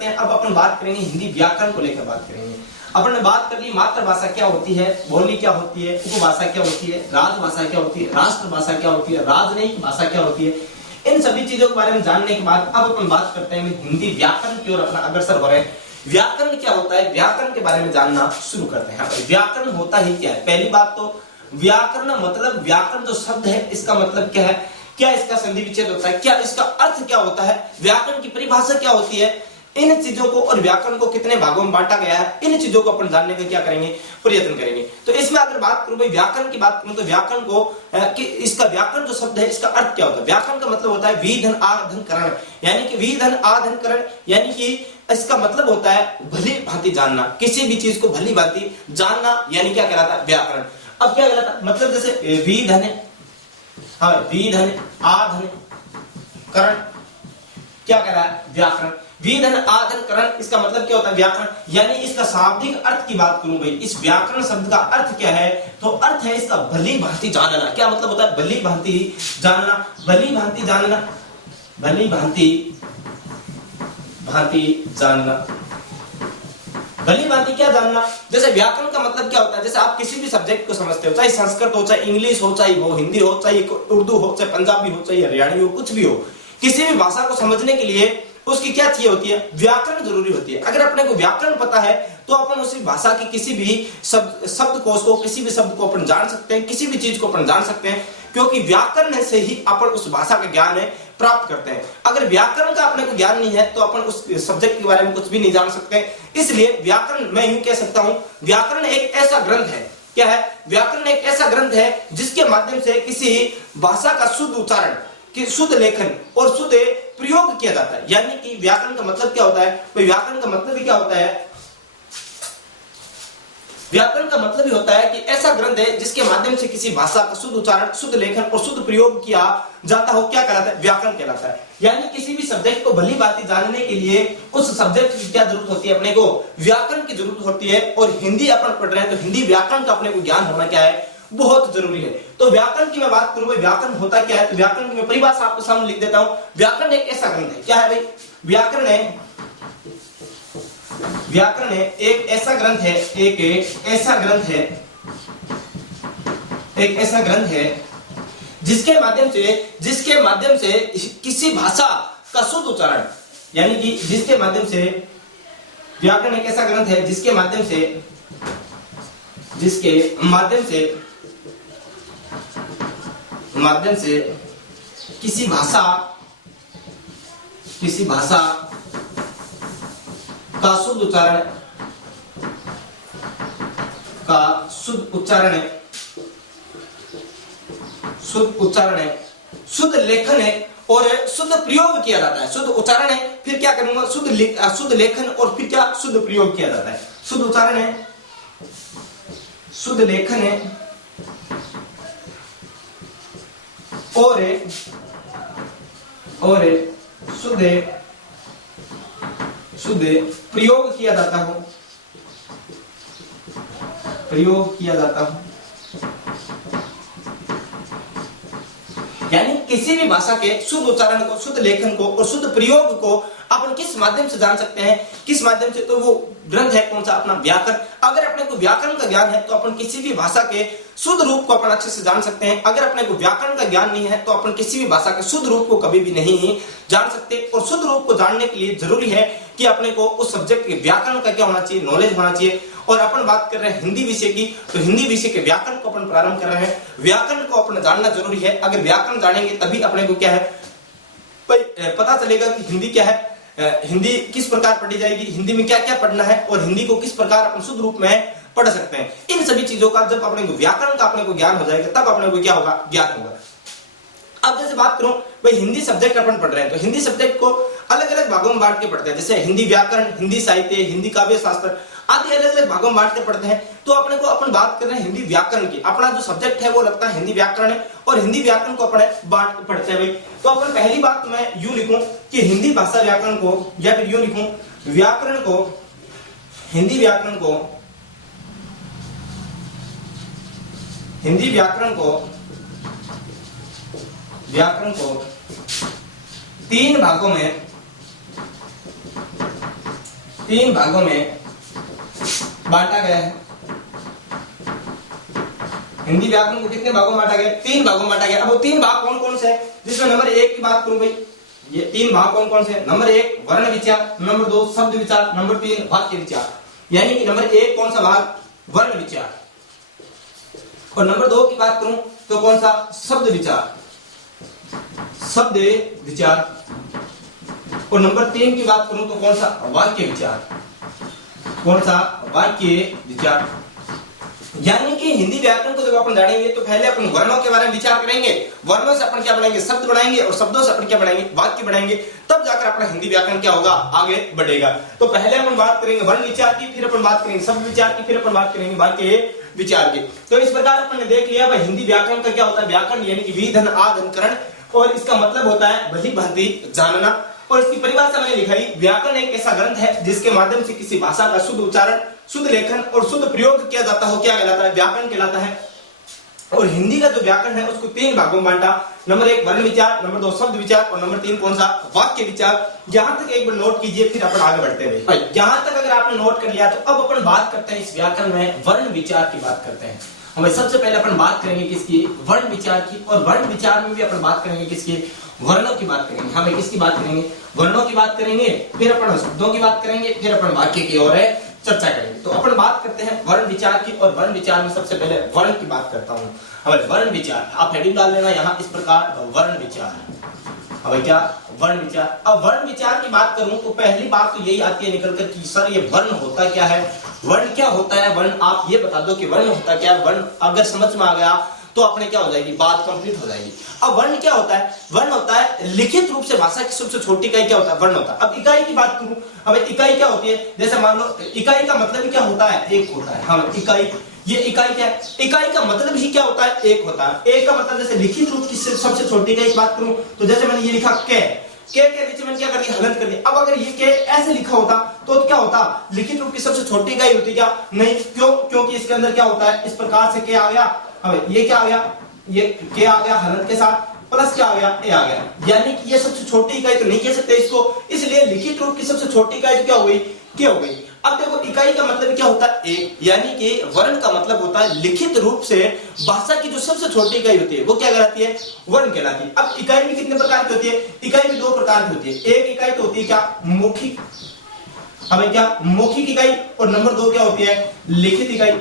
हैं। अब अपन बात करेंगे हिंदी व्याकरण को लेकर बात करेंगे। अपन ने बात कर ली मातृभाषा क्या होती है, बोली क्या होती है, उपभाषा क्या होती है, राजभाषा क्या होती है, राष्ट्रभाषा क्या होती है, राजनयिक भाषा क्या होती है। इन सभी चीजों के बारे में जानने के बाद अब अपन बात करते हैं हिंदी व्याकरण की ओर अपना अग्रसर हो रहे हैं। व्याकरण क्या होता है, व्याकरण के बारे में जानना शुरू करते हैं। व्याकरण होता ही क्या है, पहली बात तो व्याकरण मतलब व्याकरण जो शब्द है इसका मतलब क्या है, क्या इसका संधि विच्छेद होता है, क्या इसका अर्थ क्या होता है, व्याकरण की परिभाषा क्या होती है, इन चीजों को और व्याकरण को कितने भागों में बांटा गया है, इन चीजों को अपन जानने का क्या करेंगे, प्रयत्न करेंगे। तो इसमें अगर बात करूं भाई व्याकरण की बात करूं तो व्याकरण को कि इसका व्याकरण जो शब्द है इसका अर्थ क्या होता है। व्याकरण का मतलब होता है विधन आधन करण, यानी कि विधन आधन करण, यानी कि इसका मतलब होता है भली भांति जानना, किसी भी चीज को भली भांति जानना, यानी क्या कहलाता है, व्याकरण। अब क्या कहलाता है, मतलब जैसे विधन, हाँ विधन आधन करण, क्या कह रहा है, व्याकरण। विधन आधन करण, इसका मतलब क्या होता है, व्याकरण। यानी इसका शाब्दिक अर्थ की बात करूं भाई, इस व्याकरण शब्द का अर्थ क्या है, तो अर्थ है इसका भली भांति जानना। क्या मतलब होता है, भली भांति जानना, भली भांति जानना, भली भांति जानना, भली भांति क्या जानना। जैसे व्याकरण का मतलब क्या होता है, जैसे आप किसी भी सब्जेक्ट को समझते हो, चाहे संस्कृत हो, चाहे इंग्लिश हो, चाहे वो हिंदी हो, चाहे उर्दू हो, चाहे पंजाबी हो, चाहे हरियाणवी हो, कुछ भी हो, किसी भी भाषा को समझने के लिए उसकी क्या चाहिए होती है, व्याकरण जरूरी होती है। अगर अपने को व्याकरण पता है तो अपन उसी भाषा की किसी भी शब्दकोश को, किसी भी शब्द को अपन जान सकते हैं, किसी भी चीज को अपन जान सकते हैं, क्योंकि व्याकरण से ही अपन उस भाषा का ज्ञान है प्राप्त करते हैं। अगर व्याकरण का अपने को ज्ञान नहीं है तो अपन उस सब्जेक्ट के बारे में कुछ भी नहीं जान सकते। इसलिए व्याकरण, मैं यूं कह सकता हूं, व्याकरण एक ऐसा ग्रंथ है, क्या है, व्याकरण एक ऐसा ग्रंथ है जिसके माध्यम से किसी भाषा का शुद्ध उच्चारण, कि शुद्ध लेखन और शुद्ध प्रयोग किया जाता है। यानी कि व्याकरण का मतलब क्या होता है, तो व्याकरण का मतलब ही क्या होता है, व्याकरण का मतलब ही होता है कि ऐसा ग्रंथ है जिसके माध्यम से किसी भाषा का शुद्ध उच्चारण, शुद्ध लेखन और शुद्ध प्रयोग किया जाता हो, क्या कहलाता है, व्याकरण कहलाता है। यानी किसी भी सब्जेक्ट को भली भांति जानने के लिए उस सब्जेक्ट की क्या जरूरत होती है, अपने को व्याकरण की जरूरत होती है। और हिंदी अपन पढ़ रहे हैं तो हिंदी व्याकरण का अपने को ज्ञान होना क्या है, बहुत जरूरी है। तो व्याकरण की मैं बात करूं, व्याकरण होता क्या है, तो व्याकरण की मैं परिभाषा आपके सामने लिख देता हूं। व्याकरण एक ऐसा ग्रंथ है, क्या है भाई, व्याकरण है व्याकरण है एक ऐसा ग्रंथ है, एक ऐसा ग्रंथ है जिसके माध्यम से किसी भाषा का शुद्ध उच्चारण, यानी कि जिसके माध्यम से, व्याकरण एक ऐसा ग्रंथ है जिसके माध्यम से किसी भाषा का शुद्ध उच्चारण है, शुद्ध लेखन है और शुद्ध प्रयोग किया जाता है। शुद्ध उच्चारण है, फिर क्या करूंगा, शुद्ध लेखन और फिर क्या, शुद्ध प्रयोग किया जाता है। शुद्ध उच्चारण है, शुद्ध लेखन है और शुद्ध प्रयोग किया जाता हो। यानी किसी भी भाषा के शुद्ध उच्चारण को, शुद्ध लेखन को और शुद्ध प्रयोग को अपन किस माध्यम से जान सकते हैं, किस माध्यम से, तो वो ग्रंथ है कौन सा, अपना व्याकरण। अगर अपने को व्याकरण का ज्ञान है तो अपन किसी भी भाषा के शुद्ध रूप को अपन अच्छे से जान सकते हैं। अगर अपने को व्याकरण का ज्ञान नहीं है तो अपन किसी भी भाषा के शुद्ध रूप को कभी भी नहीं जान सकते। और शुद्ध रूप को जानने के लिए जरूरी है कि अपने को उस सब्जेक्ट के व्याकरण का क्या होना चाहिए, नॉलेज होना चाहिए। और अपन बात कर रहे हैं हिंदी विषय की, तो हिंदी विषय के व्याकरण को अपन प्रारंभ कर रहे हैं। व्याकरण को अपन जानना जरूरी है। अगर व्याकरण जानेंगे तभी अपने को क्या है, पता चलेगा कि हिंदी क्या है, हिंदी किस प्रकार पढ़ी जाएगी, हिंदी में क्या क्या पढ़ना है और हिंदी को किस प्रकार अपन शुद्ध रूप में पढ़ सकते हैं। इन सभी चीजों का जब अपने को व्याकरण का अपने को ज्ञान हो जाएगा तब अपने को क्या होगा, ज्ञान होगा। अब जैसे बात करूं भाई, हिंदी सब्जेक्ट अपन पढ़ रहे हैं तो हिंदी सब्जेक्ट को अलग अलग भागों में बांट के पढ़ते हैं। जैसे हिंदी व्याकरण, हिंदी साहित्य, हिंदी काव्य शास्त्र आदि अलग अलग भागों में बांट के पढ़ते हैं। तो अपने को अपन बात कर रहे हैं हिंदी व्याकरण की। अपना जो सब्जेक्ट है वो लगता है हिंदी व्याकरण है और हिंदी व्याकरण को अपने बांट के पढ़ते हैं भाई। तो अपन पहली बात तो मैं यूं लिखूं कि हिंदी भाषा व्याकरण को, या फिर यूं लिखूं व्याकरण को, हिंदी व्याकरण को तीन भागों में बांटा गया है। हिंदी व्याकरण को कितने भागों में बांटा गया, तीन भागों में बांटा गया। अब वो तीन भाग कौन कौन से हैं, जिसमें नंबर 1 की बात करूं भाई, ये तीन भाग कौन कौन से, नंबर 1 वर्ण विचार, नंबर 2 शब्द विचार, नंबर 3 वाक्य विचार। यानी कि नंबर 1 कौन सा भाग, वर्ण विचार, और नंबर 2 की बात करूं तो कौन सा, शब्द विचार, और नंबर 3 की बात करूं तो कौन सा, वाक्य विचार। यानी कि हिंदी व्याकरण को जब अपन जानेंगे तो पहले अपन वर्णों के बारे में विचार करेंगे, वर्णों से अपन क्या बनाएंगे, शब्द बनाएंगे, और शब्दों से अपन क्या बनाएंगे, वाक्य बनाएंगे। तब जाकर अपना हिंदी व्याकरण क्या होगा, आगे बढ़ेगा। तो पहले अपन बात करेंगे वर्ण विचार की, फिर अपन बात करेंगे शब्द विचार की, फिर अपन बात करेंगे वाक्य विचार की। तो इस प्रकार अपन ने देख लिया भाई हिंदी व्याकरण का क्या होता है। व्याकरण यानी कि विधन आधनकरण, और इसका मतलब होता है भली भांति जानना। और इसकी परिभाषा मैंने लिखाई, व्याकरण एक ऐसा ग्रंथ है जिसके माध्यम से किसी भाषा का शुद्ध उच्चारण, शुद्ध लेखन और शुद्ध प्रयोग किया जाता हो, क्या कहलाता है, व्याकरण कहलाता है। और हिंदी का जो व्याकरण है उसको तीन भागों में बांटा, नंबर 1 वर्ण विचार, नंबर 2 शब्द विचार, और नंबर 3 कौन सा, वाक्य विचार। यहां तक एक बार नोट कीजिए, फिर अपन आगे बढ़ते हैं भाई। यहां तक अगर आपने नोट कर लिया तो अब अपन बात करते हैं इस व्याकरण में वर्ण विचार की बात करते हैं। हमें सबसे पहले अपन बात करेंगे किसकी, वर्ण विचार की। और वर्ण विचार में भी अपन बात करेंगे किसकी, वर्णों की बात करेंगे। हमें किसकी बात करेंगे, वर्णों की बात करेंगे, फिर अपन शब्दों की बात करेंगे, फिर अपन वाक्य की ओर चर्चा करेंगे। तो अपन बात करते हैं वर्ण विचार की। और वर्ण विचार में सबसे पहले वर्ण की बात करता हूं। हमें वर्ण विचार, आप हेडिंग डाल लेना यहाँ इस प्रकार, वर्ण विचार। अब क्या, वर्ण विचार। अब वर्ण विचार की बात करूं तो पहली बात तो यही आती है निकलकर कि सर ये वर्ण होता क्या है, वर्ण क्या होता है, वर्ण आप ये बता दो कि वर्ण होता क्या है। वर्ण अगर समझ में आ गया तो अपने क्या हो जाएगी, बात कंप्लीट हो जाएगी। अब वर्ण क्या होता है, वर्ण होता है लिखित रूप से भाषा की सबसे छोटी इकाई क्या होता है, वर्ण होता है। अब इकाई की बात करूं, अब इकाई क्या होती है, जैसे मान लो इकाई का मतलब क्या होता है, एक होता है। हाँ, इकाई, ये इकाई क्या है, इकाई का मतलब ही क्या होता है, एक होता है। एक का मतलब जैसे लिखित रूप की सबसे छोटी इकाई की बात करूं तो जैसे मैंने ये लिखा के बीच में क्या कर दिया, हलंत कर दिया। अब अगर ये के ऐसे लिखा होता तो क्या होता, लिखित रूप की सबसे छोटी इकाई होती क्या, नहीं, क्यों, क्योंकि इसके अंदर क्या होता है, इस प्रकार से के आ गया। अब ये क्या आ गया, ये के आ गया हलंत के साथ, प्लस क्या आ गया, ए आ गया। यानी कि ये सबसे छोटी इकाई तो नहीं कह सकते इसको, इसलिए लिखित रूप की सबसे छोटी इकाई क्या हो गई, के हो गई। अब देखो इकाई का मतलब क्या होता है एक, यानी कि वर्ण का मतलब होता है लिखित रूप से भाषा की जो सबसे छोटी इकाई होती है वो क्या कहलाती है, वर्ण कहलाती है। अब इकाई भी कितने प्रकार की होती है, इकाई भी दो प्रकार की होती है। एक इकाई तो होती है क्या, मौखिक, हमें क्या मौखिक इकाई, और नंबर दो क्या होती है, लिखित इकाई।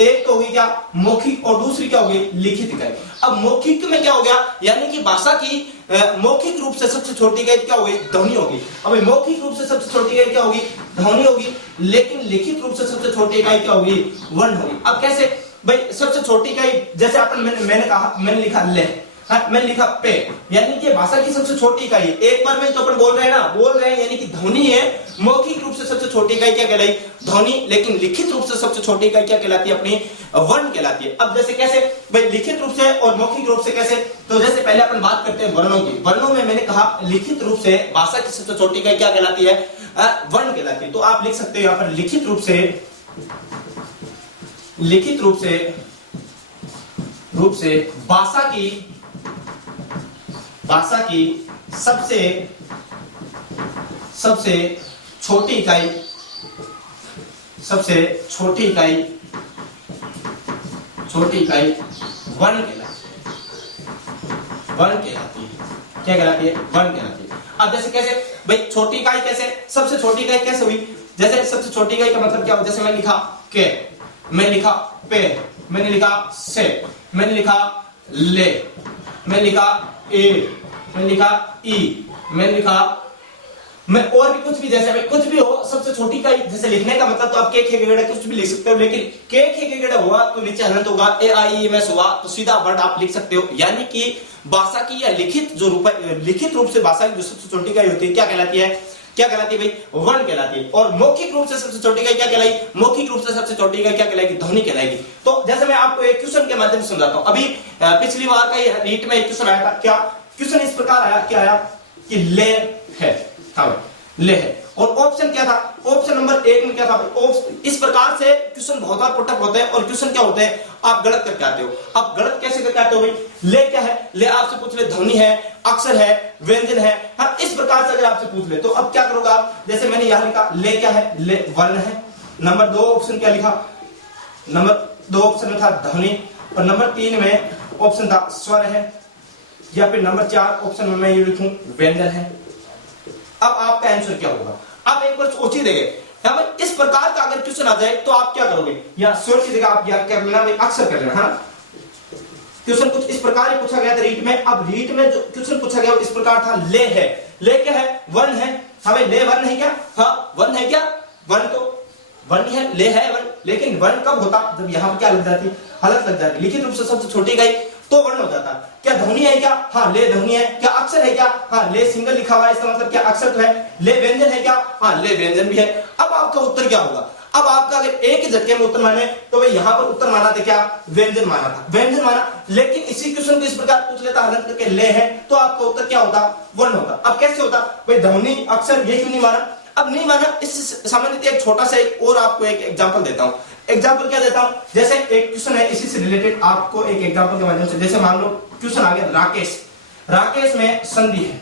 एक तो होगी क्या मौखिक और दूसरी क्या होगी, लिखित इकाई। अब मौखिक में क्या हो गया, यानी कि भाषा की मौखिक रूप से सबसे छोटी इकाई क्या होगी, ध्वनि होगी। अब मौखिक रूप से सबसे छोटी इकाई क्या होगी, ध्वनि होगी, लेकिन लिखित रूप से सबसे छोटी इकाई क्या होगी, वर्ण होगी। अब कैसे भाई, सबसे छोटी इकाई जैसे अपन मैंने कहा, मैंने लिखा ले, मैंने लिखा पे, यानी कि भाषा की सबसे छोटी इकाई। एक बार में तो अपन बोल रहे हैं ना, बोल रहे हैं यानी कि ध्वनि है। मौखिक रूप से सबसे छोटी इकाई क्या कहलाई, ध्वनि, लेकिन लिखित रूप से सबसे छोटी इकाई क्या कहलाती है, अपनी वर्ण कहलाती है। अब जैसे कैसे भाई, लिखित रूप से और मौखिक रूप से कैसे, तो जैसे पहले अपन बात करते हैं वर्णों की। वर्णों में मैंने कहा लिखित रूप से भाषा की सबसे छोटी इकाई क्या कहलाती है, वर्ण कहलाती है। तो आप लिख सकते हो यहां पर लिखित रूप से भाषा की सबसे छोटी इकाई वर्ण कहलाती है। क्या कहलाती है, वर्ण कहलाती है। अब जैसे कैसे भाई, छोटी इकाई कैसे, सबसे छोटी इकाई कैसे हुई, जैसे सबसे छोटी इकाई का मतलब क्या हो, जैसे मैंने लिखा के, मैंने लिखा पे, मैंने लिखा से, मैंने लिखा ले, मैंने लिखा ए, मैंने लिखा ई, मैंने लिखा मैं, और भी कुछ भी, जैसे भाई कुछ भी हो, सबसे छोटी इकाई जैसे लिखने का मतलब तो आप के खे गड़े कुछ भी लिख सकते हो, लेकिन के खे गड़े हुआ तो नीचे हलंत होगा, ए आई एम एस हुआ तो सीधा वर्ड आप लिख सकते हो। यानी कि भाषा की या लिखित रूप से भाषा की जो सबसे छोटी इकाई होती है क्या कहलाती है, भाई, वर्ण कहलाती है। और मौखिक रूप से सबसे छोटी इकाई क्या कहलाई, मौखिक रूप से सबसे छोटी इकाई क्या कहलाएगी, ध्वनि कहलाएगी। तो जैसे मैं आपको एक क्वेश्चन के माध्यम से समझाता हूं। अभी पिछली बार का रीट में एक क्वेश्चन आया था, क्या क्वेश्चन इस प्रकार आया, क्या आया कि ले है, हाँ ले है, और ऑप्शन क्या था, ऑप्शन नंबर एक में क्या था, इस प्रकार से क्वेश्चन बहुत बार पुटअप होते हैं और क्वेश्चन क्या होते हैं, आप गलत करके आते हो। अब गलत कैसे करके आते हो भाई, ले क्या है, ले आपसे पूछ ले ध्वनि है, अक्षर है, व्यंजन है, हाँ इस प्रकार से अगर आपसे पूछ ले तो अब क्या करोगे आप, जैसे मैंने यहां लिखा ले क्या है, ले वर्ण है। नंबर दो ऑप्शन क्या लिखा, नंबर दो ऑप्शन में था ध्वनि, और नंबर तीन में ऑप्शन था स्वर है, या फिर नंबर चार ऑप्शन में मैं ये लिखूं व्यंजन है। अब आपका आंसर क्या होगा, आप एक बार सोचिए देंगे। इस प्रकार का अगर क्वेश्चन आ जाए तो आप क्या करोगे, या स्वर की जगह आप क्या कर लेना, अक्षर कर लेना, हाँ। क्वेश्चन कुछ इस प्रकार ही पूछा गया था रीट में। अब रीट में जो क्वेश्चन पूछा गया वो इस प्रकार था, ले है, ले क्या है, वर्ण है, हमें ले वर्ण है क्या, हाँ वर्ण है क्या, वर्ण तो वर्ण है, ले है वर्ण, लेकिन वर्ण कब होता, जब यहाँ पर क्या लग जाती, हलत लग जाती, लिखित रूप से सबसे छोटी इकाई तो वर्ण हो जाता। क्या ध्वनि है क्या, हाँ ले ध्वनि है। क्या अक्षर है क्या, हाँ ले सिंगल लिखा हुआ है, इसका मतलब क्या अक्षर तो है। ले व्यंजन है क्या, हाँ ले व्यंजन भी है। अब आपका उत्तर क्या होगा, अब आपका अगर एक ही झटके में उत्तर माने तो भाई यहाँ पर उत्तर माना था क्या, व्यंजन माना था, व्यंजन माना। लेकिन इसी क्वेश्चन को इस प्रकार पूछ लेता हलन करके ले है तो आपका उत्तर क्या होता, वर्ण होता। अब कैसे होता भाई, ध्वनि अक्षर ये क्यों नहीं माना, अब नहीं माना। इससे संबंधित एक छोटा सा और आपको एक एग्जांपल देता हूं। एग्जांपल क्या देता हूं, जैसे एक क्वेश्चन है इसी से रिलेटेड, आपको एक एग्जांपल के माध्यम से, जैसे मान लो क्वेश्चन आ गया राकेश, राकेश में संधि है।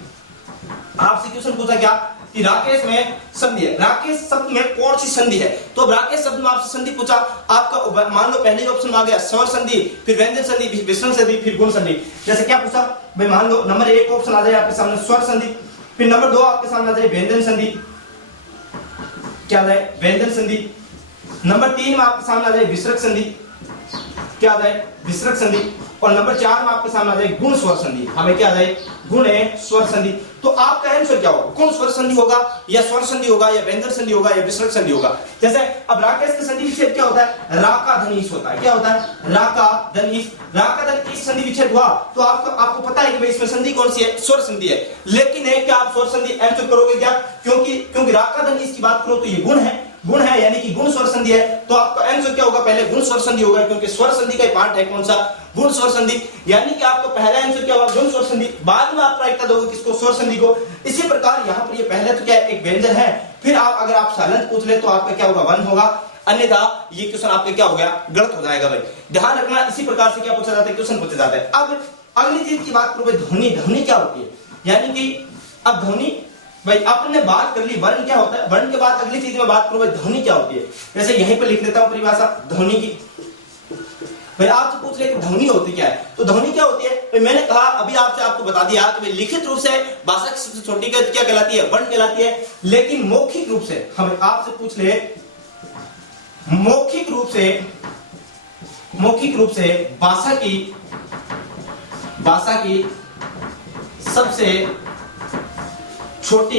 आपसे क्वेश्चन पूछा क्या कि राकेश में संधि है, राकेश शब्द में कौन सी संधि है। तो अब राकेश शब्द में आपसे संधि पूछा, आपका मान लो पहले ऑप्शन में आ गया स्वर संधि, फिर व्यंजन संधि, फिर विसर्ग संधि, फिर गुण संधि। जैसे क्या पूछा भाई, मान लो नंबर एक ऑप्शन आ जाए आपके सामने स्वर संधि, फिर नंबर दो आपके सामने आ जाए व्यंजन संधि, क्या आ जाए व्यंजन संधि। नंबर तीन में आपके सामने आ जाए विसर्ग संधि, क्या आ जाए विसर्ग संधि, और नंबर चार में आपके सामने आ जाए गुण स्वर संधि, हमें क्या आ जाए गुण स्वर संधि। तो आपका आंसर क्या होगा, गुण स्वर संधि होगा या स्वर संधि होगा या व्यंजन संधि होगा या विसर्ग संधि होगा। जैसे अब राकेश का संधि विच्छेद क्या होता है, राका धनीश होता है, क्या होता है राका धनीश। राका धनीश संधि विच्छेद हुआ तो आपको पता है कि भाई इसमें संधि कौन सी है, स्वर संधि है। लेकिन है क्या आप स्वर संधि आंसर करोगे क्या, क्योंकि राका धनीश की बात करो तो ये गुण है, गुण है यानी कि गुण स्वर संधि है। तो आपका आंसर क्या होगा, पहले गुण स्वर संधि होगा, क्योंकि स्वर संधि का पार्ट है कौन सा, गुण स्वर संधि। यानी कि आपका पहला आंसर क्या होगा, गुण स्वर संधि, बाद में आप प्रायिकता दोगे किसको, स्वर संधि को। इसी प्रकार यहाँ पर ये पहले तो क्या एक व्यंजन है, फिर आप अगर आप सालंत पूछ ले तो आपका क्या होगा, वर्ण होगा, अन्यथा ये क्वेश्चन आपके क्या हो गया, गलत हो जाएगा भाई। ध्यान रखना, इसी प्रकार से क्या पूछा जाता है, क्वेश्चन पूछा जाता है। अब अगली चीज की बात करो, ध्वनि, ध्वनि क्या होती है, यानी कि अब ध्वनि भाई आपने बात कर ली वर्ण क्या होता है, वर्ण के बाद अगली चीज में बात करूं भाई ध्वनि क्या होती है। जैसे यहीं पे लिख देता हूं परिभाषा ध्वनि की। भाई आपसे पूछ रहे कि ध्वनि होती क्या है, तो ध्वनि क्या होती है भाई मैंने कहा अभी आपको बता दिया कि भाई लिखित रूप से भाषा की सबसे छोटी क्या कहलाती है, वर्ण कहलाती है। लेकिन मौखिक रूप से हम आपसे पूछ ले, मौखिक रूप से भाषा की सबसे छोटी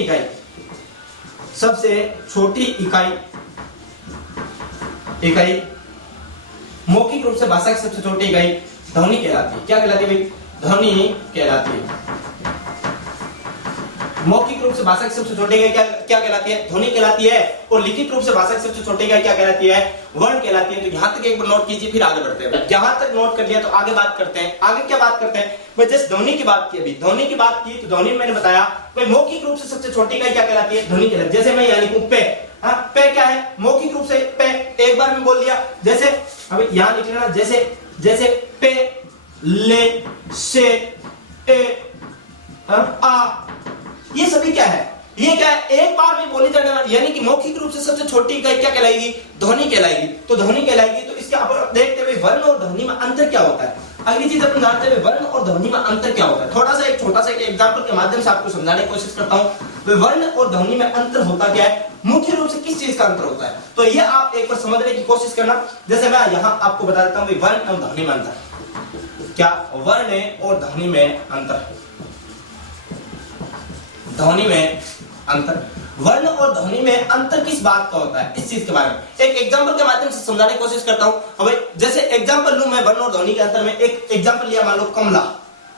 इकाई मौखिक रूप से भाषा की सबसे छोटी इकाई ध्वनि कहलाती है। क्या कहलाती है भाई, ध्वनि कहलाती है। मौखिक रूप से भाषा की सबसे छोटी इकाई क्या कहलाती है, ध्वनि कहलाती है। और लिखित रूप से भाषा की सबसे छोटी इकाई क्या कहलाती है, वर्ण कहलाती है। तो यहां तक एक बार नोट कीजिए, फिर आगे बढ़ते हैं। यहां तक नोट कर लिया तो आगे बात करते हैं। आगे क्या बात करते हैं भाई, जैसे ध्वनि की बात की, अभी ध्वनि की बात की तो ध्वनि मैंने बताया भाई मौखिक रूप से सबसे छोटी इकाई क्या कहलाती है, ध्वनि कहलाती है। जैसे मैं यहाँ लिखूं पे, पे क्या है मौखिक रूप से पे, एक बार में बोल दिया। जैसे अभी यहां लिख लेना, जैसे पे, ले, से, ए, आ, ये सभी क्या है, ये क्या है एक बार में बोली जाने वाली, यानी कि मौखिक रूप से सबसे छोटी इकाई क्या कहलाएगी, ध्वनि कहलाएगी। तो ध्वनि कहलाएगी। तो इसके आप देखते हुए वर्ण और ध्वनि में अंतर क्या होता है। अगली चीज अपन जानते हुए वर्ण और ध्वनि में अंतर क्या होता है। थोड़ा सा एक छोटा सा एग्जांपल के माध्यम से आपको समझाने की कोशिश करता हूं। वर्ण और ध्वनि में अंतर होता क्या है, मुख्य रूप से किस चीज का अंतर होता है, तो ये आप एक बार समझने की कोशिश करना। जैसे मैं यहाँ आपको बता देता हूँ वर्ण और ध्वनि में अंतर क्या, वर्ण और ध्वनि में अंतर, ध्वनि में अंतर, वर्ण और ध्वनि में अंतर किस बात का होता है, इस चीज के बारे में एक एग्जांपल के माध्यम से समझाने की कोशिश करता हूं। अब जैसे एग्जांपल लूं मैं वर्ण और ध्वनि के अंतर में, एक एग्जांपल लिया मान लो कमला।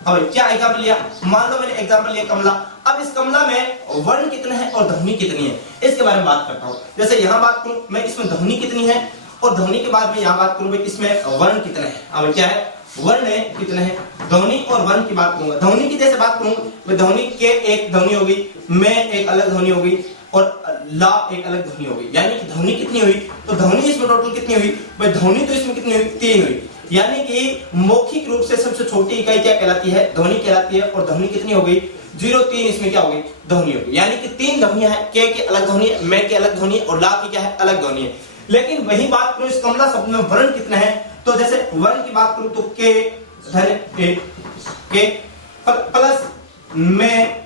अब क्या एग्जांपल लिया, मान लो मैंने एग्जांपल लिया कमला। अब इस कमला में वर्ण कितने हैं और ध्वनि कितनी है, इसके बारे में बात करता हूं। जैसे यहां बात करूं मैं, इसमें ध्वनि कितनी है, और ध्वनि के बाद में यहां बात करूं इसमें वर्ण कितने हैं। अब क्या है, वर्ण कितने हैं, ध्वनि और वर्ण की बात करूंगा। ध्वनि की जैसे बात करूं मैं, ध्वनि के एक ध्वनि होगी, मैं एक अलग ध्वनि होगी, और ला एक अलग ध्वनि होगी। यानी कि ध्वनि कितनी हुई, तो ध्वनि इसमें टोटल कितनी हुई भाई, ध्वनि तो इसमें कितनी हुई, 3 हुई। यानी कि मौखिक रूप से सबसे छोटी इकाई क्या कहलाती है, ध्वनि कहलाती है। और ध्वनि कितनी हो गई, 0, 3 इसमें क्या हो गई, ध्वनि हो गई। यानी कि 3 ध्वनियां हैं, के अलग ध्वनि है, मैं के अलग ध्वनि है, और ला की क्या है, अलग ध्वनि है। लेकिन वही बात करूं इस कमला शब्द में वर्ण कितने हैं, तो जैसे वर्ण की बात करूं तो के धन ए, के प्लस में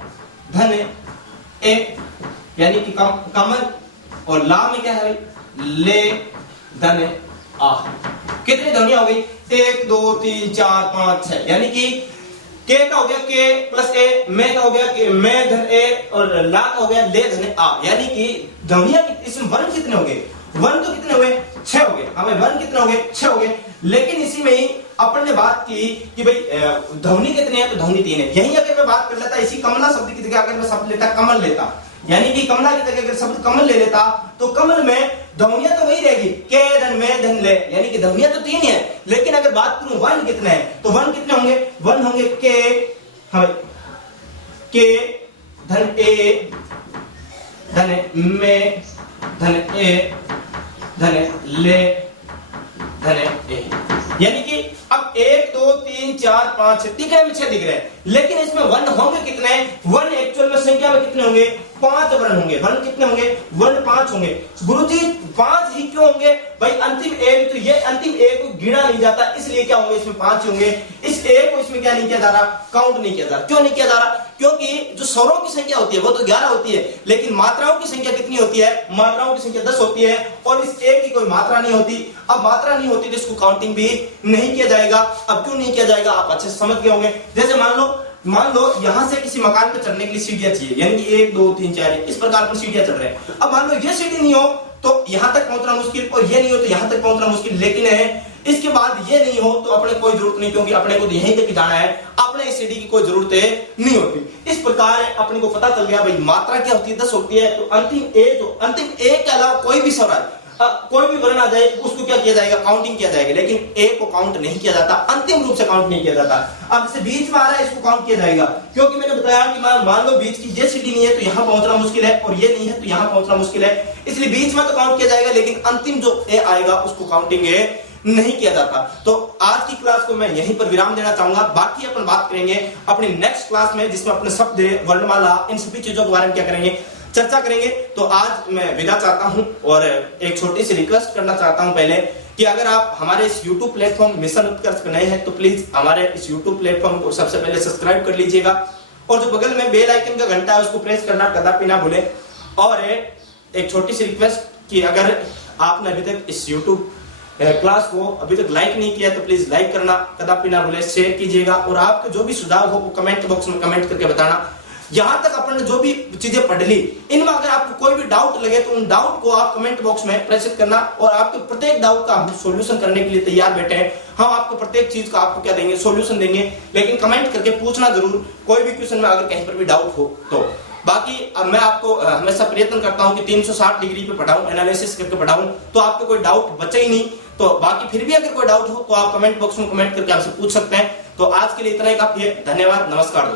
धन ए, यानी कि कमल, और ला में क्या है ले धन आ। कितनी ध्वनियां हो गई, 1 2 3 4 5 6। यानी कि के का हो गया के प्लस ए, मैं का हो गया के मैं धन ए, और ला का हो गया ले धन आ। यानी कि ध्वनियां इसमें वर्ण कितने हो गए, वर्ण तो कितने हो गए, 6 हो गए। हमें वर्ण कितने हो गए, 6 हो गए। लेकिन इसी में ही अपन ने बात की कि भाई ध्वनि कितनी है, तो ध्वनि 3 है। यही अगर मैं बात कर लेता इसी कमला शब्द की जगह, अगर मैं शब्द लेता कमल लेता, यानी कि कमला की जगह अगर शब्द कमल ले लेता, तो कमल में ध्वनियां तो वही रहेगी, के धन में धन ले, यानी कि ध्वनियां तो 3 ही है। लेकिन अगर बात करूं वर्ण कितने हैं, तो वर्ण कितने होंगे, वर्ण होंगे के धन ए धन में धन ए धन ले धन ए। यानी कि अब 1 2 3 4 5 6 दिख रहे हैं, 6 दिख रहे हैं। लेकिन इसमें वर्ण होंगे कितने, वर्ण एक्चुअल में संख्या में कितने होंगे, 5 वर्ण होंगे। वर्ण कितने होंगे, वर्ण 5 होंगे। गुरुजी 5 ही क्यों होंगे भाई, अंतिम एक, तो ये अंतिम एक को गिना नहीं जाता, इसलिए क्या होंगे इसमें 5 होंगे। इस एक को इसमें क्या नहीं किया जा रहा, काउंट नहीं किया जा रहा। क्यों नहीं किया जा रहा, क्योंकि जो स्वरों की संख्या होती है वो तो 11 होती है, लेकिन मात्राओं की संख्या कितनी होती है, मात्राओं की संख्या 10 होती है, और इस एक की कोई मात्रा नहीं होती। अब मात्रा नहीं होती तो इसको काउंटिंग भी नहीं किया जाएगा। अब क्यों नहीं किया जाएगा, आप अच्छे से समझ गए होंगे। जैसे मान लो यहां से किसी मकान पे चढ़ने के लिए सीढ़ियां चाहिए, यानी कि 1 2 3 4 इस प्रकार पर सीढ़ियां चढ़ रहे हैं। अब मान लो ये सीढ़ी नहीं हो तो यहां तक पहुंचना मुश्किल, और ये नहीं हो तो यहां तक पहुंचना मुश्किल। लेकिन है इसके बाद ये नहीं हो तो अपने कोई जरूरत नहीं, क्योंकि अपने को तो यहीं तक जाना है, अपने इस सीढ़ी की कोई जरूरत नहीं होती। इस प्रकार अपने को पता चल गया भाई मात्रा क्या होती है, 10 होती है। तो अंतिम एक के अलावा कोई भी स्वर आए, कोई भी वर्ण आ जाए, उसको क्या किया जाएगा, काउंटिंग किया जाएगा। लेकिन एक को काउंट नहीं किया जाता, अंतिम रूप से काउंट नहीं किया जाता। अब जैसे बीच में आ रहा है इसको काउंट किया जाएगा, क्योंकि मैंने बताया कि मान लो बीच की ये सीढ़ी नहीं है तो यहां पहुंचना मुश्किल है, और ये नहीं है तो यहां पहुंचना मुश्किल है, इसलिए बीच में तो काउंट किया जाएगा। लेकिन अंतिम जो ए आएगा उसको काउंटिंग नहीं किया जाता। तो आज की क्लास को मैं यहीं पर विराम देना चाहूंगा। बाकी अपन बात करेंगे अपनी नेक्स्ट क्लास में, जिसमें अपने शब्द, वर्णमाला, इन सभी चीजों के बारे में क्या करेंगे, चर्चा करेंगे। तो आज मैं विदा चाहता हूं और एक छोटी सी रिक्वेस्ट करना चाहता हूं पहले कि अगर आप हमारे इस YouTube प्लेटफॉर्म मिशन उत्कर्ष पे नए हैं तो प्लीज हमारे इस YouTube प्लेटफॉर्म को सबसे पहले सब्सक्राइब कर लीजिएगा और जो बगल में बेल आइकन का घंटा है उसको प्रेस करना कदापि ना भूलें। और एक छोटी सी रिक्वेस्ट कि अगर आपने अभी तक इस YouTube क्लास को अभी तक लाइक नहीं किया तो प्लीज लाइक करना कदापि ना भूलें, शेयर कीजिएगा और आपके जो भी सुझाव हो वो कमेंट बॉक्स में कमेंट करके बताना। यहां तक अपन ने जो भी चीजें पढ़ ली, इनमें अगर आपको कोई भी डाउट लगे तो उन डाउट को आप कमेंट बॉक्स में प्रेषित करना और आपके प्रत्येक डाउट का हम सॉल्यूशन करने के लिए तैयार बैठे हैं। हम आपको प्रत्येक चीज का आपको क्या देंगे, सॉल्यूशन देंगे, लेकिन कमेंट करके पूछना जरूर कोई भी क्वेश्चन में अगर कहीं पर भी डाउट हो तो। बाकी अब मैं आपको हमेशा प्रयत्न करता हूं कि 360 डिग्री पे पढ़ाऊं, एनालिसिस करके पढ़ाऊं, तो आपको कोई डाउट बचे ही नहीं। तो बाकी फिर भी अगर कोई डाउट हो तो आप कमेंट बॉक्स में कमेंट करके आपसे पूछ सकते हैं। तो आज के लिए इतना ही काफी है। धन्यवाद, नमस्कार दोस्तों।